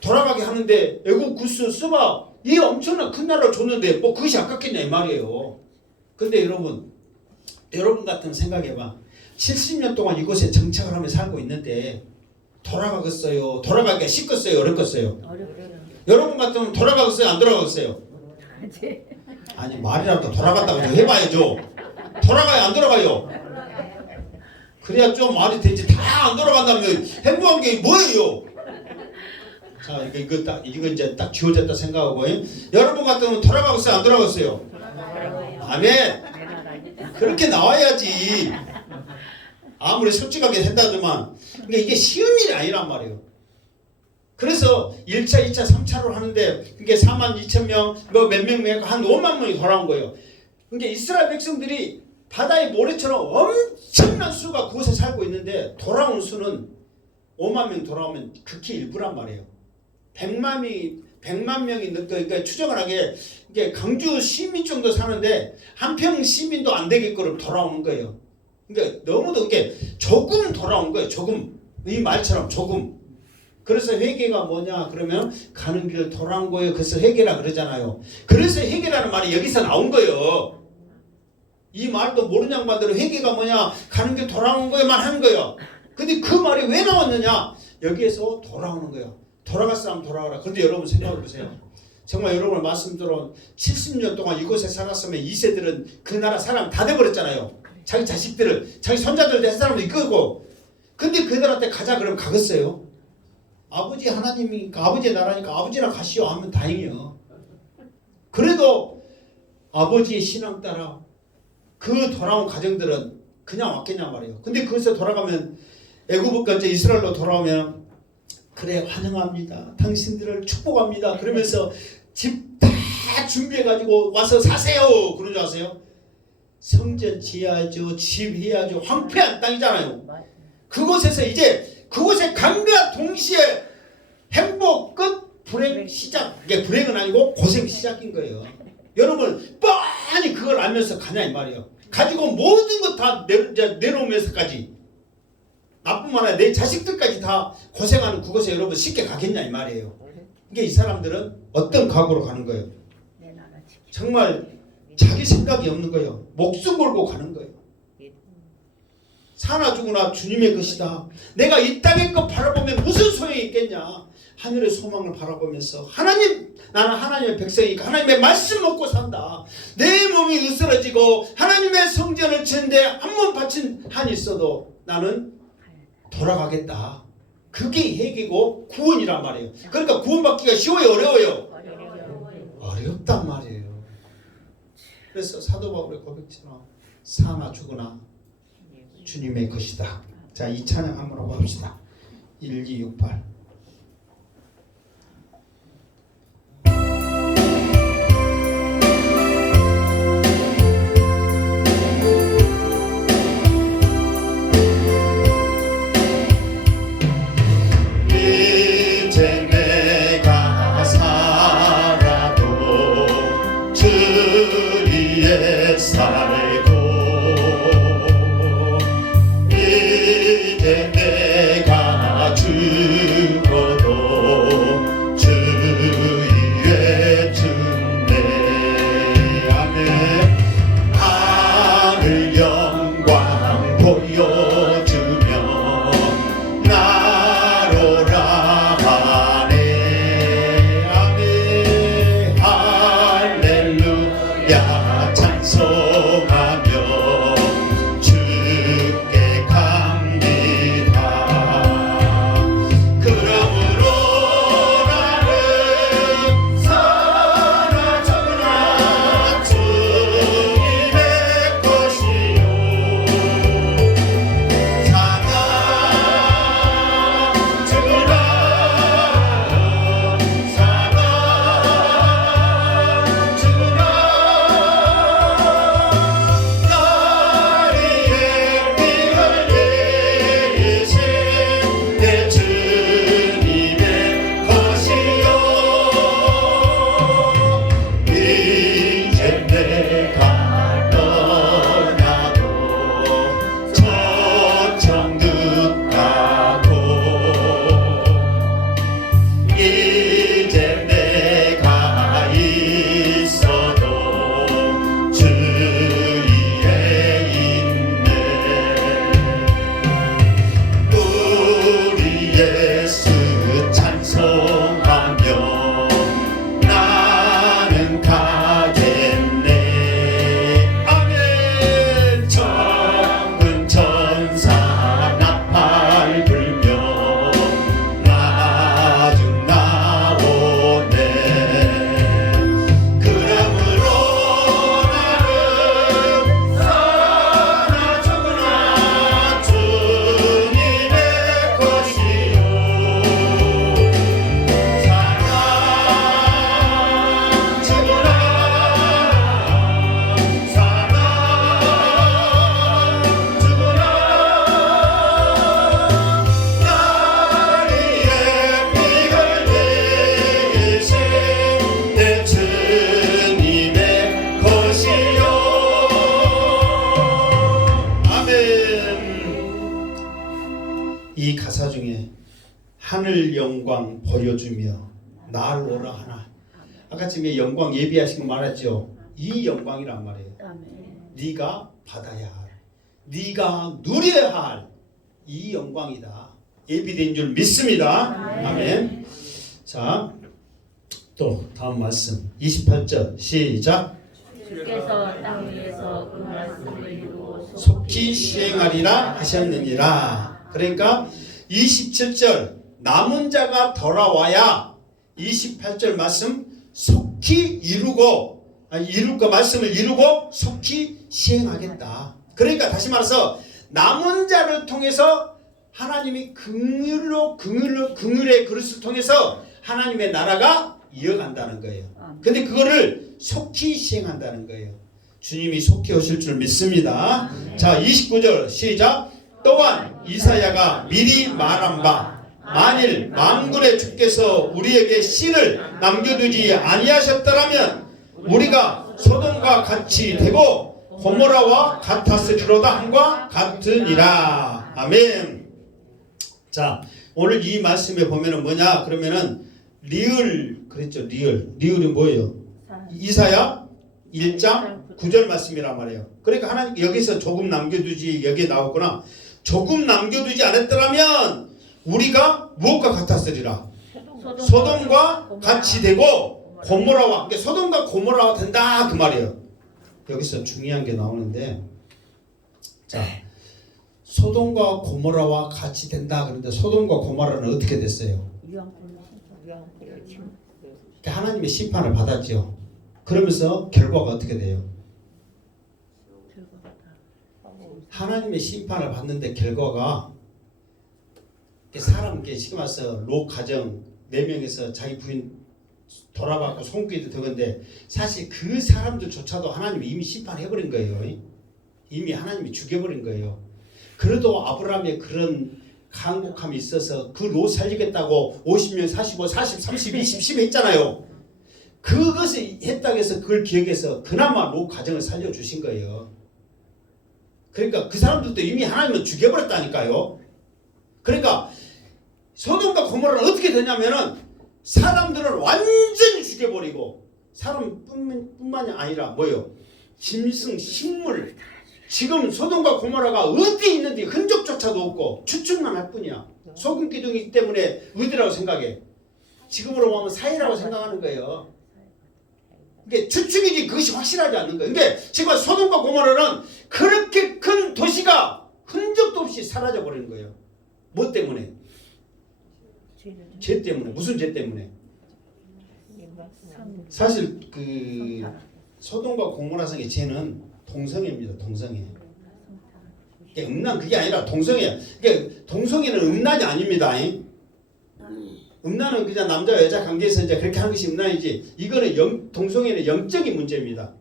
돌아가게 하는데 애국 구스 스바 이 엄청난 큰 나라를 줬는데 뭐 그것이 아깝겠냐 이 말이에요. 근데 여러분 같은 생각해봐. 70년 동안 이곳에 정착을 하며 살고 있는데 돌아가겠어요? 돌아가기가 쉽겠어요? 어렵겠어요? 여러분 같으면 돌아가겠어요? 안 돌아가겠어요? 아니 말이라도 돌아갔다고 좀 해봐야죠. 돌아가요? 안 돌아가요? 그래야 좀 말이 되지. 다 안 돌아간다면 행복한 게 뭐예요? 자 이거 이제 딱 지워졌다 생각하고 여러분 같으면 돌아가겠어요? 안 돌아가겠어요? 아멘. 그렇게 나와야지. 아무리 솔직하게 한다지만 그러니까 이게 쉬운 일이 아니란 말이에요. 그래서 1차, 2차, 3차로 하는데 그게 42,000명, 뭐 몇 명, 한 5만 명이 돌아온 거예요. 그러니까 이스라엘 백성들이 바다의 모래처럼 엄청난 수가 그곳에 살고 있는데 돌아온 수는 5만 명 돌아오면 극히 일부란 말이에요. 100만 명이 그러니까 추정을 하게 이게 강주 시민 정도 사는데 한 평 시민도 안 되게끔 돌아오는 거예요. 그러니까 너무도 이게 조금 돌아온 거예요. 조금 이 말처럼 조금. 그래서 회개가 뭐냐 그러면 가는 길을 돌아온 거예요. 그래서 회개라 그러잖아요. 그래서 회개라는 말이 여기서 나온 거예요. 이 말도 모르는 양반들은 회개가 뭐냐 가는 길 돌아온 거에만 하는 거예요. 근데 그 말이 왜 나왔느냐 여기에서 돌아오는 거예요. 돌아갈 사람 돌아가라. 그런데 여러분 생각해 보세요. 정말 여러분의 말씀 들은 70년 동안 이곳에 살았으면 2세들은 그 나라 사람 다 돼버렸잖아요. 자기 자식들을 자기 손자들 된 사람을 이끌고. 근데 그들한테 가자 그러면 가겠어요? 아버지 하나님이니까 아버지의 나라니까 아버지랑 가시오 하면 다행이요. 그래도 아버지의 신앙 따라 그 돌아온 가정들은 그냥 왔겠냐 말이에요. 근데 거기서 돌아가면 애굽과 이제 이스라엘로 돌아오면 그래 환영합니다. 당신들을 축복합니다. 그러면서 집 다 준비해가지고 와서 사세요. 그런 줄 아세요? 성전 지어야죠. 집 해야죠. 황폐한 땅이잖아요. 그곳에서 이제 그곳에 감과 동시에 행복 끝 불행 시작. 이게 불행은 아니고 고생 시작인 거예요. 여러분 뻔히 그걸 알면서 가냐 이 말이에요. 가지고 모든 것 다 내놓으면서까지 나뿐만 아니라 내 자식들까지 다 고생하는 그곳에 여러분 쉽게 가겠냐 이 말이에요. 이게 이 사람들은 어떤 각오로 가는 거예요? 정말 자기 생각이 없는 거예요. 목숨 걸고 가는 거예요. 사나 죽으나 주님의 것이다. 내가 이 땅의 것 바라보면 무슨 소용이 있겠냐. 하늘의 소망을 바라보면서 하나님, 나는 하나님의 백성이니까 하나님의 말씀 먹고 산다. 내 몸이 으스러지고 하나님의 성전을 짓는데 한 번 바친 한이 있어도 나는 돌아가겠다. 그게 핵이고 구원이란 말이에요. 그러니까 구원받기가 쉬워요, 어려워요? 어렵단 말이에요. 그래서 사도 바울의 고백처럼 사나 죽으나 주님의 것이다. 자, 이 찬양 한번 하고 합시다. 1268. 이 가사 중에 하늘 영광 보여주며 날 오라 하나. 아까 지금 영광 예비하시고 말했죠. 이 영광이란 말이에요. 네가 받아야 할, 네가 누려야 할 이 영광이다. 예비된 줄 믿습니다. 아멘. 자, 또 다음 말씀 28절 시작. 주께서 땅 위에서 그 말씀을 이루고 속히 시행하리라 하셨느니라. 그러니까 27절 남은 자가 돌아와야 28절 말씀 속히 이루고, 이룰 거 말씀을 이루고 속히 시행하겠다. 그러니까 다시 말해서 남은 자를 통해서 하나님이 긍휼의 그릇을 통해서 하나님의 나라가 이어간다는 거예요. 근데 그거를 속히 시행한다는 거예요. 주님이 속히 오실 줄 믿습니다. 자, 29절 시작. 또한 이사야가 미리 말한 바 만일 만군의 주께서 우리에게 씨를 남겨두지 아니하셨더라면 우리가 소돔과 같이 되고 고모라와 같았으리로다 함과 같으니라. 아멘. 자, 오늘 이 말씀에 보면은 뭐냐? 그러면은 리을 그랬죠. 리을이 뭐예요? 이사야 1장 9절 말씀이란 말이에요. 그러니까 하나님 여기서 조금 남겨두지 여기에 나오구나. 조금 남겨두지 않았더라면 우리가 무엇과 같았으리라. 소돔과 같이 되고 고모라와 그러니까 소돔과 고모라와 된다 그 말이에요. 여기서 중요한 게 나오는데 자 소돔과 고모라와 같이 된다 그런데 소돔과 고모라는 어떻게 됐어요? 그러니까 하나님의 심판을 받았죠. 그러면서 결과가 어떻게 돼요? 하나님의 심판을 받는데 결과가 사람께 지금 와서 롯 가정 4명에서 자기 부인 돌아받고 손귀도 되건데 사실 그 사람들조차도 하나님이 이미 심판해버린 거예요. 이미 하나님이 죽여버린 거예요. 그래도 아브라함의 그런 간곡함이 있어서 그 롯 살리겠다고 50년 45, 40, 30, 20, 10 했잖아요. 그것을 했다고 해서 그걸 기억해서 그나마 롯 가정을 살려주신 거예요. 그러니까 그 사람들도 이미 하나님은 죽여버렸다니까요. 그러니까 소돔과 고모라는 어떻게 되냐면은 사람들을 완전히 죽여버리고 사람뿐만이 아니라 뭐요? 짐승, 식물 지금 소돔과 고모라가 어디에 있는지 흔적조차도 없고 추측만 할 뿐이야. 소금 기둥이기 때문에 어디라고 생각해? 지금으로 보면 사이라고 생각하는 거예요. 이게 추측이지 그것이 확실하지 않는 거예요. 근데 지금 소돔과 고모라는 그렇게 큰 도시가 흔적도 없이 사라져 버리는 거예요. 뭐 때문에? 죄 때문에. 무슨 죄 때문에? 사실 그 소돔과 고모라 성의 죄는 동성애입니다. 동성애. 음란 그게 아니라 동성애. 동성애는 음란이 아닙니다. 음란은 그냥 남자 여자 관계에서 이제 그렇게 하는 것이 음란이지. 이거는 동성애는 영적인 문제입니다.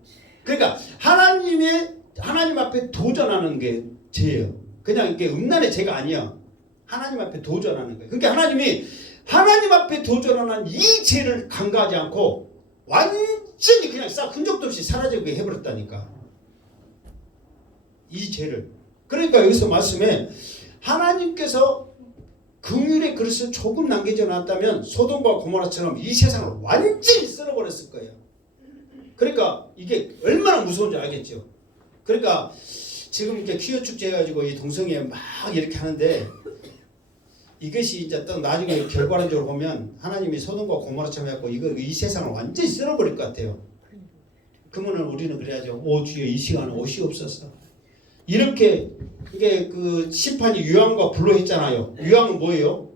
그러니까 하나님 앞에 도전하는 게 죄예요. 그냥 이게 음란의 죄가 아니야. 하나님 앞에 도전하는 거예요. 그러니까 하나님이 하나님 앞에 도전하는 이 죄를 간과하지 않고 완전히 그냥 싹 흔적도 없이 사라지게 해버렸다니까. 이 죄를. 그러니까 여기서 말씀에 하나님께서 긍휼의 그릇을 조금 남기지 않았다면 소돔과 고모라처럼 이 세상을 완전히 쓸어버렸을 거예요. 그러니까 이게 얼마나 무서운지 알겠죠. 그러니까 지금 이렇게 퀴어 축제 해가지고 이 동성애 막 이렇게 하는데 이것이 이제 또 나중에 결과론적으로 보면 하나님이 소돔과 고모라처럼 해갖고 이 세상을 완전히 쓸어버릴 것 같아요. 그러면 우리는 그래야죠. 오 주여 이 시간에 오시옵소서. 이렇게 이게 그 심판이 유황과 불로 했잖아요. 유황은 뭐예요?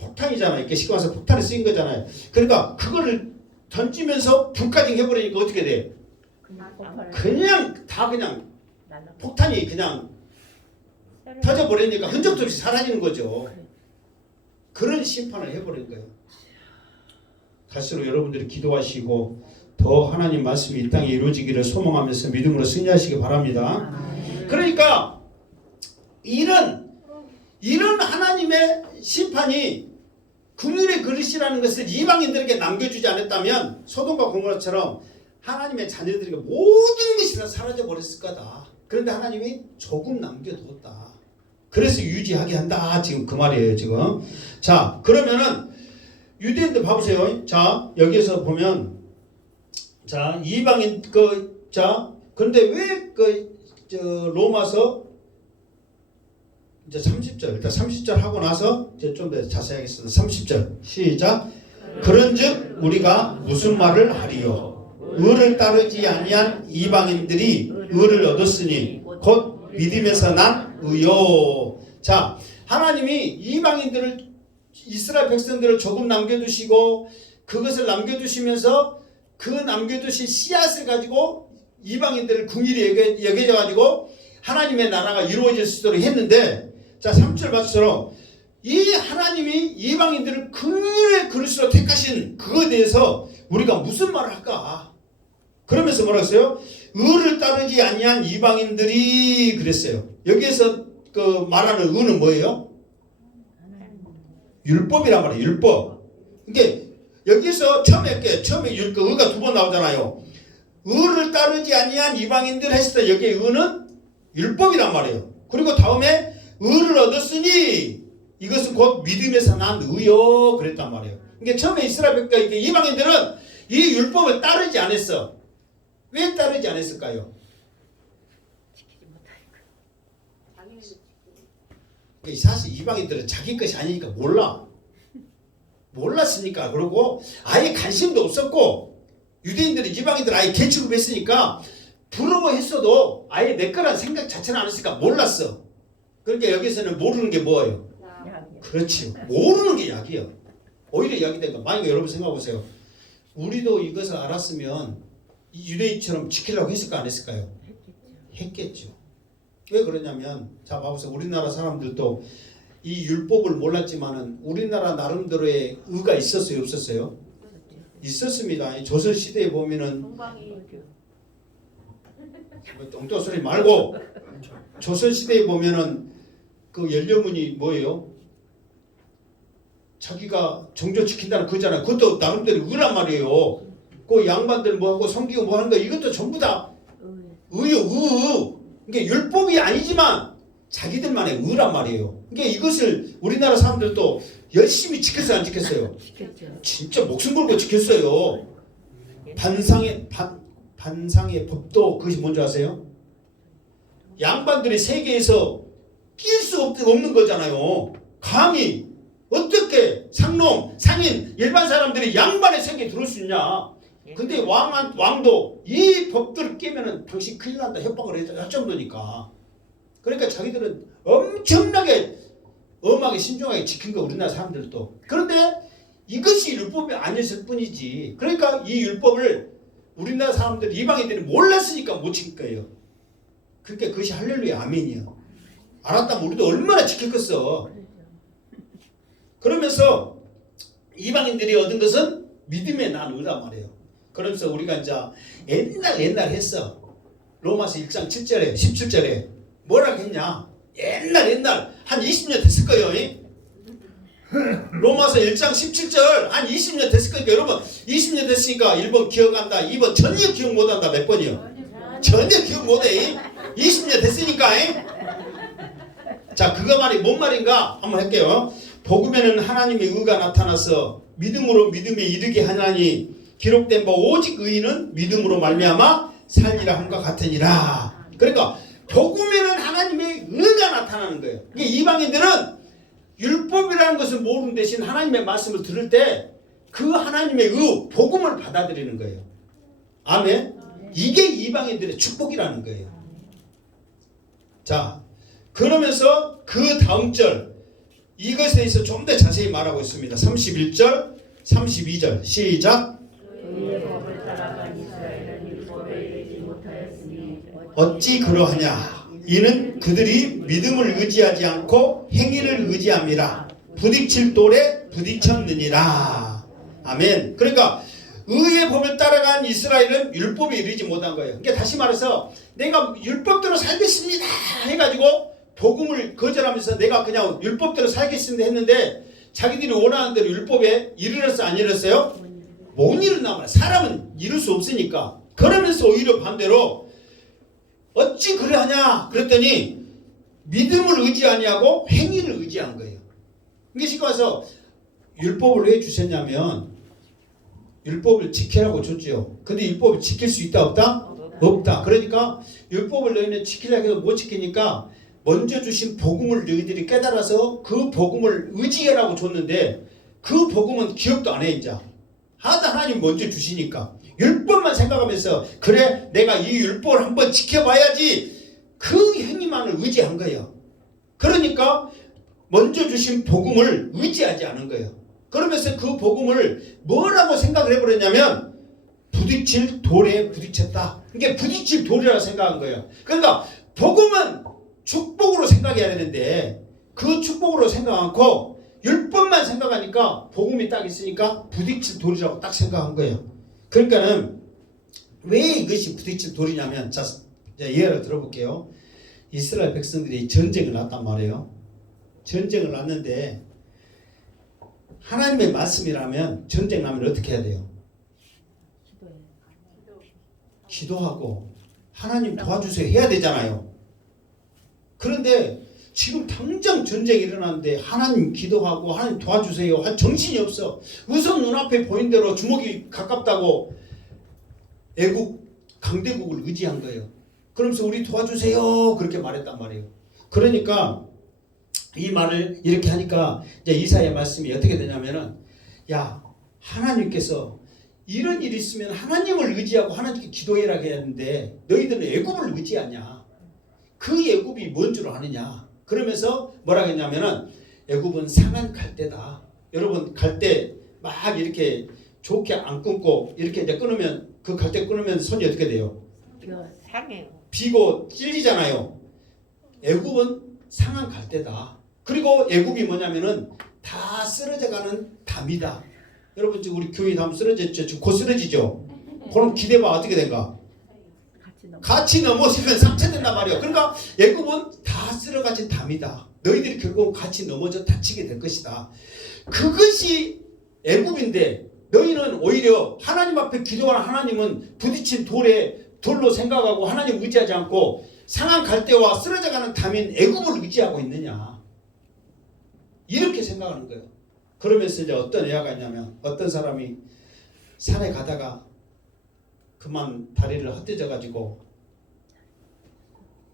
폭탄이잖아요. 이렇게 시간 와서 폭탄에 쓰인 거잖아요. 그러니까 그거를 던지면서 불까지 해버리니까 어떻게 돼? 그냥 다 그냥 폭탄이 그냥 터져버리니까 흔적도 없이 사라지는 거죠. 그런 심판을 해버린 거예요. 갈수록 여러분들이 기도하시고 더 하나님 말씀이 이 땅에 이루어지기를 소망하면서 믿음으로 승리하시기 바랍니다. 그러니까 이런 하나님의 심판이 긍휼의 그릇이라는 것을 이방인들에게 남겨주지 않았다면 소돔과 고모라처럼 하나님의 자녀들에게 모든 것이 다 사라져 버렸을 거다. 그런데 하나님이 조금 남겨두었다. 그래서 유지하게 한다. 지금 그 말이에요. 지금. 자, 그러면은 유대인들 봐보세요. 자, 여기서 보면 자 이방인 그런데 왜 로마서 이제 30절 일단 30절 하고 나서 이제 좀 더 자세하겠습니다. 30절 시작. 그런즉 우리가 무슨 말을 하리요? 의를 따르지 아니한 이방인들이 의를 얻었으니 곧 믿음에서 난 의요. 자, 하나님이 이방인들을 이스라엘 백성들을 조금 남겨두시고 그것을 남겨두시면서 그 남겨두신 씨앗을 가지고 이방인들을 궁일이 여겨져 가지고 하나님의 나라가 이루어질 수 있도록 했는데, 자 3절 말씀처럼 이 하나님이 이방인들을 긍휼의 그릇으로 택하신 그거에 대해서 우리가 무슨 말을 할까? 그러면서 뭐라 했어요? 의를 따르지 아니한 이방인들이 그랬어요. 여기에서 그 말하는 의는 뭐예요? 율법이란 말이에요. 율법. 그러니까 여기서 처음에 의가 두 번 나오잖아요. 의를 따르지 아니한 이방인들 했을 때 여기에 의는 율법이란 말이에요. 그리고 다음에 의를 얻었으니 이것은 곧 믿음에서 난 의요 그랬단 말이에요. 그러니까 처음에 이스라엘 백성 이방인들은 이 율법을 따르지 않았어. 왜 따르지 않았을까요? 사실 이방인들은 자기 것이 아니니까 몰랐으니까. 그리고 아예 관심도 없었고, 유대인들은 이방인들 아예 개취급했으니까 부러워했어도 아예 내 거란 생각 자체는 안 했으니까 몰랐어. 그러니까 여기서는 모르는 게 뭐예요? 그렇지. 모르는 게 약이에요. 오히려 약이 되니까. 만약에 여러분 생각해보세요. 우리도 이것을 알았으면 유대인처럼 지키려고 했을까 안 했을까요? 했겠죠. 왜 그러냐면, 자 봐보세요. 우리나라 사람들도 이 율법을 몰랐지만은 우리나라 나름대로의 의가 있었어요, 없었어요? 있었습니다. 조선 시대에 보면은 똥똥 소리 말고, 조선 시대에 보면은 그 연료문이 뭐예요? 자기가 정조 지킨다는 그거잖아요. 그것도 나름대로 의란 말이에요. 그 양반들 뭐하고 섬기고 뭐 하는 거 이것도 전부 다 의요, 의. 그러니까 율법이 아니지만 자기들만의 의란 말이에요. 그러니까 이것을 우리나라 사람들도 열심히 지켰어요, 안 지켰어요? 진짜 목숨 걸고 지켰어요. 반상의 법도 그것이 뭔지 아세요? 양반들이 세계에서 낄 수 없는 거잖아요. 감히 어떻게 상놈, 상인, 일반 사람들이 양반의 세계에 들어올 수 있냐? 근데 왕도 이 법들을 깨면은 당신 큰일 난다 협박을 할 정도니까. 그러니까 자기들은 엄청나게 엄하게 신중하게 지킨 거 우리나라 사람들도. 그런데 이것이 율법이 아니었을 뿐이지. 그러니까 이 율법을 우리나라 사람들 이방인들이 몰랐으니까 못 지킬 거예요. 그러니까 그것이 할렐루야 아멘이야. 알았다면 우리도 얼마나 지켰겠어. 그러면서 이방인들이 얻은 것은 믿음에 난 의란 말이에요. 그러면서 우리가 이제 옛날 했어. 로마서 1장 7절에 17절에 뭐라고 했냐? 옛날 한 20년 됐을 거예요. 로마서 1장 17절 한 20년 됐을 거니까 여러분 20년 됐으니까 1번 기억한다, 2번 전혀 기억 못한다. 몇 번이요? 전혀 기억 못해. 20년 됐으니까. 자, 그거 말이 뭔 말인가 한번 할게요. 복음에는 하나님의 의가 나타나서 믿음으로 믿음에 이르게 하나니 기록된 바 오직 의인은 믿음으로 말미암아 살리라 함과 같으니라. 그러니까 복음에는 하나님의 의가 나타나는 거예요. 그러니까 이방인들은 율법이라는 것을 모르는 대신 하나님의 말씀을 들을 때 그 하나님의 의, 복음을 받아들이는 거예요. 아멘. 이게 이방인들의 축복이라는 거예요. 자, 그러면서 그 다음 절 이것에 대해서 좀 더 자세히 말하고 있습니다. 31절, 32절 시작. 어찌 그러하냐? 이는 그들이 믿음을 의지하지 않고 행위를 의지함이라. 부딪힐 돌에 부딪혔느니라. 아멘. 그러니까 의의 법을 따라간 이스라엘은 율법에 이르지 못한 거예요. 그러니까 다시 말해서 내가 율법대로 살겠습니다 해가지고 복음을 거절하면서 내가 그냥 율법대로 살겠습니다 했는데 자기들이 원하는 대로 율법에 이르렀어 안 이르렀어요? 못 이룬단 말이야. 사람은 이룰 수 없으니까. 그러면서 오히려 반대로 어찌 그러하냐 그랬더니 믿음을 의지하냐고 행위를 의지한 거예요. 그러니까 와서 율법을 왜 주셨냐면 율법을 지키라고 줬죠. 근데 율법을 지킬 수 있다 없다? 없다. 그러니까 율법을 너희는 지키려고 해도 못 지키니까 먼저 주신 복음을 너희들이 깨달아서 그 복음을 의지하라고 줬는데 그 복음은 기억도 안 해 이제. 하나님 먼저 주시니까 율법만 생각하면서 그래 내가 이 율법을 한번 지켜봐야지 그 행위만을 의지한 거예요. 그러니까 먼저 주신 복음을 의지하지 않은 거예요. 그러면서 그 복음을 뭐라고 생각을 해버렸냐면 부딪힐 돌에 부딪혔다. 이게 부딪힐 돌이라고 생각한 거예요. 그러니까 복음은 축복으로 생각해야 되는데 그 축복으로 생각 않고 율법만 생각하니까 복음이 딱 있으니까 부딪힐 돌이라고 딱 생각한 거예요. 그러니까는 왜 이것이 부딪힐 돌이냐면 자 예를 들어볼게요. 이스라엘 백성들이 전쟁을 났단 말이에요. 전쟁을 났는데 하나님의 말씀이라면 전쟁 나면 어떻게 해야 돼요? 기도하고 하나님 도와주세요 해야 되잖아요. 그런데 지금 당장 전쟁이 일어났는데 하나님 기도하고 하나님 도와주세요 할 정신이 없어. 우선 눈앞에 보인 대로 주먹이 가깝다고 애국 강대국을 의지한 거예요. 그러면서 우리 도와주세요 그렇게 말했단 말이에요. 그러니까 이 말을 이렇게 하니까 이제 이사야 말씀이 어떻게 되냐면은 야 하나님께서 이런 일이 있으면 하나님을 의지하고 하나님께 기도해라 해야 하는데 너희들은 애굽을 의지하냐. 그 애굽이 뭔 줄 아느냐. 그러면서 뭐라 했냐면은 애굽은 상한 갈대다. 여러분 갈대 막 이렇게 좋게 안 끊고 이렇게 이제 끊으면 그 갈대 끊으면 손이 어떻게 돼요? 상해요. 비고 찔리잖아요. 애굽은 상한 갈대다. 그리고 애굽이 뭐냐면은 다 쓰러져가는 담이다. 여러분 지금 우리 교회 담 쓰러졌죠? 지금 곧 쓰러지죠? 그럼 기대봐 어떻게 된가? 같이 넘어지면 상처된단 말이야. 그러니까 애굽은 다 쓸어가진 담이다. 너희들이 결국 같이 넘어져 다치게 될 것이다. 그것이 애굽인데 너희는 오히려 하나님 앞에 기도하는 하나님은 부딪힌 돌로 생각하고 하나님 의지하지 않고 상한 갈대와 쓰러져가는 담인 애굽을 의지하고 있느냐. 이렇게 생각하는 거예요. 그러면서 이제 어떤 애가 있냐면 어떤 사람이 산에 가다가 그만 다리를 헛되져 가지고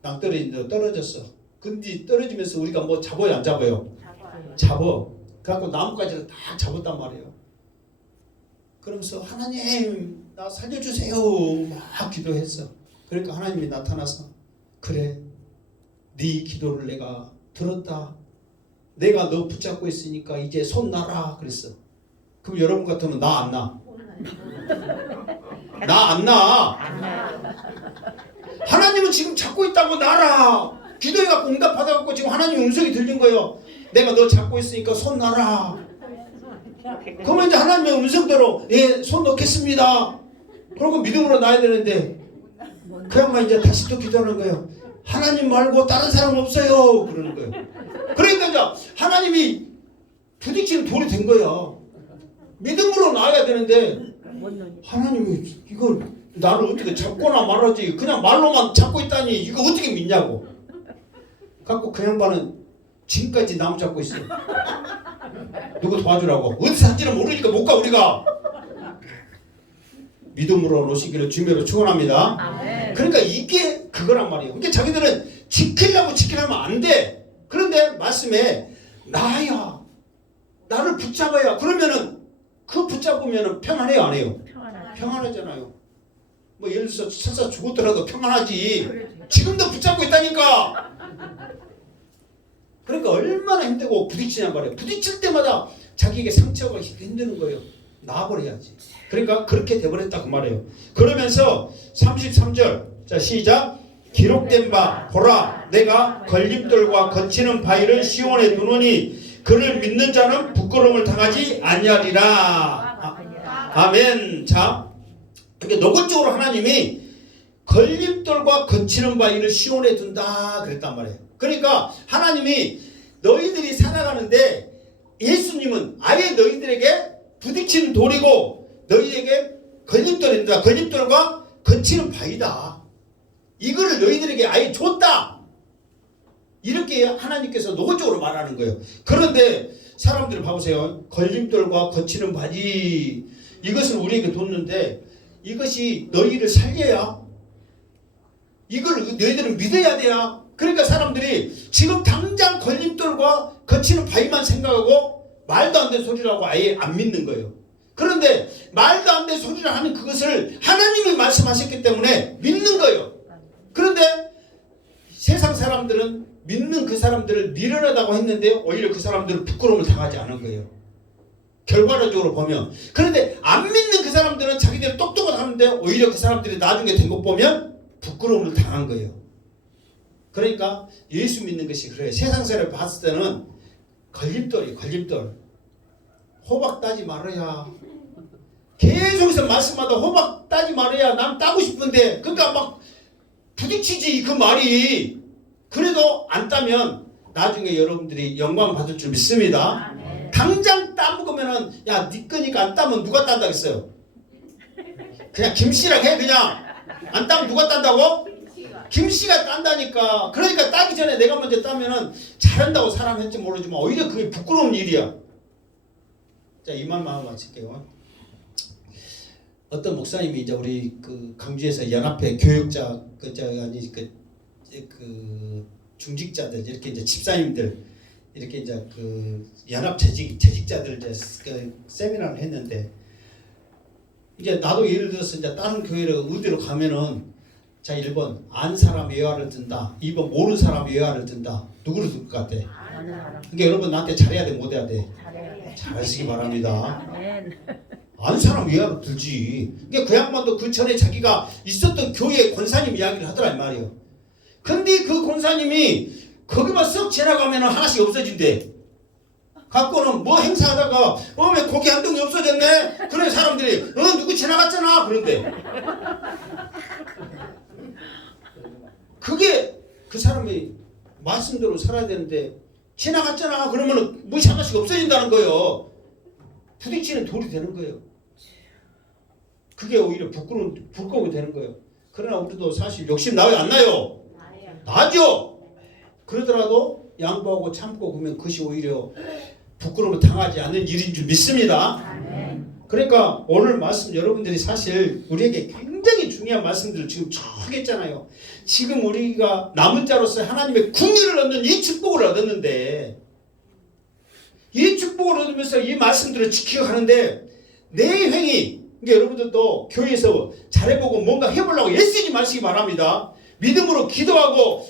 낭떠러지인데 떨어졌어. 근데 떨어지면서 우리가 뭐 잡아요 안 잡아요? 잡아. 그래갖고 나뭇가지를 다 잡았단 말이에요. 그러면서 하나님 나 살려주세요 막 기도했어. 그러니까 하나님이 나타나서 그래 네 기도를 내가 들었다. 내가 너 붙잡고 있으니까 이제 손 놔라 그랬어. 그럼 여러분 같으면 나 안 나? 나 안 나? 하나님은 지금 잡고 있다고 놔라. 기도해갖고 응답 받아갖고 지금 하나님 음성이 들린 거예요. 내가 너 잡고 있으니까 손 놔라. 그러면 이제 하나님의 음성대로 예, 손 놓겠습니다. 그러고 믿음으로 놔야 되는데 그 양반 이제 다시 또 기도하는 거예요. 하나님 말고 다른 사람 없어요. 그러는 거예요. 그러니까 이제 하나님이 부딪히는 돌이 된 거야. 믿음으로 나와야 되는데 하나님이 이걸 나를 어떻게 잡거나 말하지 그냥 말로만 잡고 있다니 이거 어떻게 믿냐고. 갖고 그 양반은 지금까지 나무 잡고 있어. 누구 도와주라고. 어디서 한지는 모르니까 못 가 우리가. 믿음으로 놓으시기를 주님으로 축원합니다. 그러니까 이게 그거란 말이에요. 그러니까 자기들은 지키려면 안 돼. 그런데 말씀에 나야 나를 붙잡아야 그러면은 그 붙잡으면은 평안해요 안 해요? 평안하잖아요. 뭐 예를 들어서 설사 죽었더라도 평안하지. 지금도 붙잡고 있다니까. 그러니까 얼마나 힘들고 부딪히냔 말이에요. 부딪힐 때마다 자기에게 상처가 힘드는 거예요. 놔버려야지. 그러니까 그렇게 돼버렸다 그 말이에요. 그러면서 33절 자 시작. 기록된 바 보라 내가 걸림돌과 거치는 바위를 시온에 두노니 그를 믿는 자는 부끄러움을 당하지 아니하리라. 아멘. 자 이렇게 노골적으로 하나님이 걸림돌과 거치는 바위를 시온에 둔다 그랬단 말이에요. 그러니까 하나님이 너희들이 살아가는데 예수님은 아예 너희들에게 부딪히는 돌이고 너희에게 걸림돌입니다. 걸림돌과 거치는 바위다. 이거를 너희들에게 아예 줬다. 이렇게 하나님께서 노골적으로 말하는 거예요. 그런데 사람들 봐보세요. 걸림돌과 거치는 바위 이것을 우리에게 뒀는데 이것이 너희를 살려야 이걸 너희들은 믿어야 돼야. 그러니까 사람들이 지금 당장 걸림돌과 거치는 바위만 생각하고 말도 안 되는 소리라고 아예 안 믿는 거예요. 그런데 말도 안 되는 소리를 하는 그것을 하나님이 말씀하셨기 때문에 믿는 거예요. 그런데 세상 사람들은 믿는 그 사람들을 미련하다고 했는데 오히려 그 사람들은 부끄러움을 당하지 않은 거예요. 결과론적으로 보면. 그런데 안 믿는 그 사람들은 자기들이 똑똑하다는데 오히려 그 사람들이 나중에 된 것 보면 부끄러움을 당한 거예요. 그러니까 예수 믿는 것이 그래요. 세상사를 봤을 때는 걸림돌이 걸림돌. 호박 따지 말아야. 계속해서 말씀마다 호박 따지 말아야. 난 따고 싶은데 그러니까 막 부딪히지 그 말이. 그래도 안 따면 나중에 여러분들이 영광 받을 줄 믿습니다. 당장 따먹으면은 야, 네 거니까 안 따면 누가 딴다겠어요? 그냥 김씨랑 해. 그냥 안 따면 누가 딴다고? 김씨가 딴다니까. 그러니까 따기 전에 내가 먼저 따면은 잘한다고 사람 했지 모르지만 오히려 그게 부끄러운 일이야. 자, 이 말만 하고 마칠게요. 어떤 목사님이 이제 우리 그 강주에서 연합회 교육자 그 중직자들 이렇게 이제 집사님들 이렇게 이제 그 연합 재직자들 이제 그 세미나를 했는데 이제 나도 예를 들어서 이제 다른 교회를 의대로 가면은 자 1번 안 사람 외화를 든다. 2번 모르는 사람 외화를 든다. 누구를 들 것 같아? 그러니까 여러분 나한테 잘해야 돼 못해야 돼? 잘하시기 바랍니다. 안 사람 외화를 들지. 그러니까 그 양반도 그 전에 자기가 있었던 교회 권사님 이야기를 하더라 이 말이에요. 근데 그 권사님이 거기만 쓱 지나가면 하나씩 없어진대. 갖고는 뭐 행사하다가 왜 고기 한 덩이 없어졌네? 그런 사람들이 누구 지나갔잖아 그런데. 그게 그 사람이 말씀대로 살아야 되는데 지나갔잖아 그러면 무엇이 하나씩 없어진다는 거예요. 부딪히는 돌이 되는 거예요. 그게 오히려 부끄러움이 되는 거예요. 그러나 우리도 사실 욕심 나요 안 나요? 나죠. 그러더라도 양보하고 참고 그러면 그것이 오히려 부끄러움을 당하지 않는 일인 줄 믿습니다. 그러니까 오늘 말씀 여러분들이 사실 우리에게 굉장히 중요한 말씀들을 지금 쭉 했잖아요. 지금 우리가 남은 자로서 하나님의 국리를 얻는 이 축복을 얻었는데 이 축복을 얻으면서 이 말씀들을 지키고 하는데 내 행위 그러니까 여러분들도 교회에서 잘해보고 뭔가 해보려고 애쓰지 마시기 바랍니다. 믿음으로 기도하고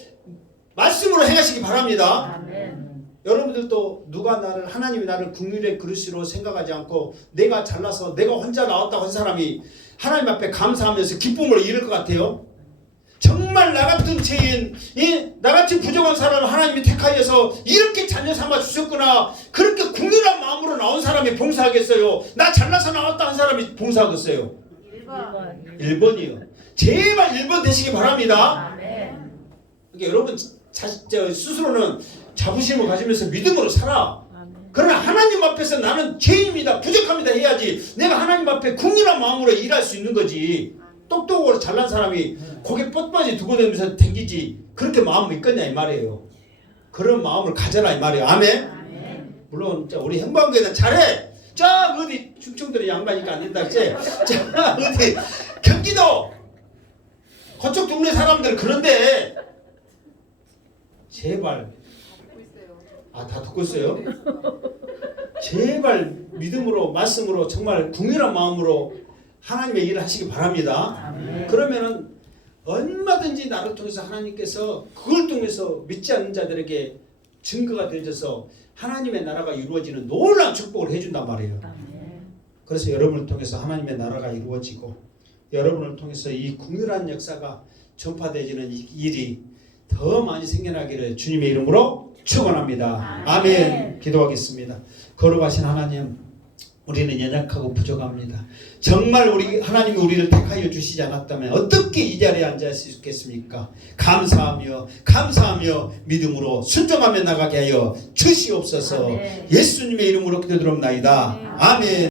말씀으로 행하시기 바랍니다. 여러분들도 누가 나를 하나님이 나를 국률의 그릇으로 생각하지 않고 내가 잘나서 내가 혼자 나왔다고 한 사람이 하나님 앞에 감사하면서 기쁨으로 이룰 것 같아요? 정말 나 같은 죄인, 나같이 부족한 사람을 하나님이 택하여서 이렇게 자녀 삼아 주셨구나. 그렇게 국률한 마음으로 나온 사람이 봉사하겠어요? 나 잘나서 나왔다 한 사람이 봉사하겠어요? 1번이요. 제발 1번 되시기 바랍니다. 그러니까 여러분 스스로는 자부심을 가지면서 믿음으로 살아. 그러나 하나님 앞에서 나는 죄인입니다. 부족합니다 해야지. 내가 하나님 앞에 국률한 마음으로 일할 수 있는 거지. 똑똑하고 잘난 사람이 고개 뻣뻣이 두고 다니면서 댕기지. 그렇게 마음이 있겠냐 이 말이에요. 그런 마음을 가져라 이 말이에요. 아멘. 물론 우리 행방교회는 잘해. 자 어디 충청도에 양반이니까 안 된다 했지. 자 어디 경기도 그쪽 동네 사람들 그런데 제발 다 듣고 있어요? 제발 믿음으로 말씀으로 정말 궁일한 마음으로 하나님의 일을 하시기 바랍니다. 그러면은 얼마든지 나를 통해서 하나님께서 그걸 통해서 믿지 않는 자들에게 증거가 되어져서 하나님의 나라가 이루어지는 놀라운 축복을 해준단 말이에요. 그래서 여러분을 통해서 하나님의 나라가 이루어지고 여러분을 통해서 이 궁일한 역사가 전파되어지는 일이 더 많이 생겨나기를 주님의 이름으로 축원합니다. 아멘. 기도하겠습니다. 거룩하신 하나님, 우리는 연약하고 부족합니다. 정말 우리 하나님이 우리를 택하여 주시지 않았다면 어떻게 이 자리에 앉아 있을 수 있겠습니까? 감사하며 믿음으로 순종하며 나가게 하여 주시옵소서. 예수님의 이름으로 기도드립나이다. 아멘.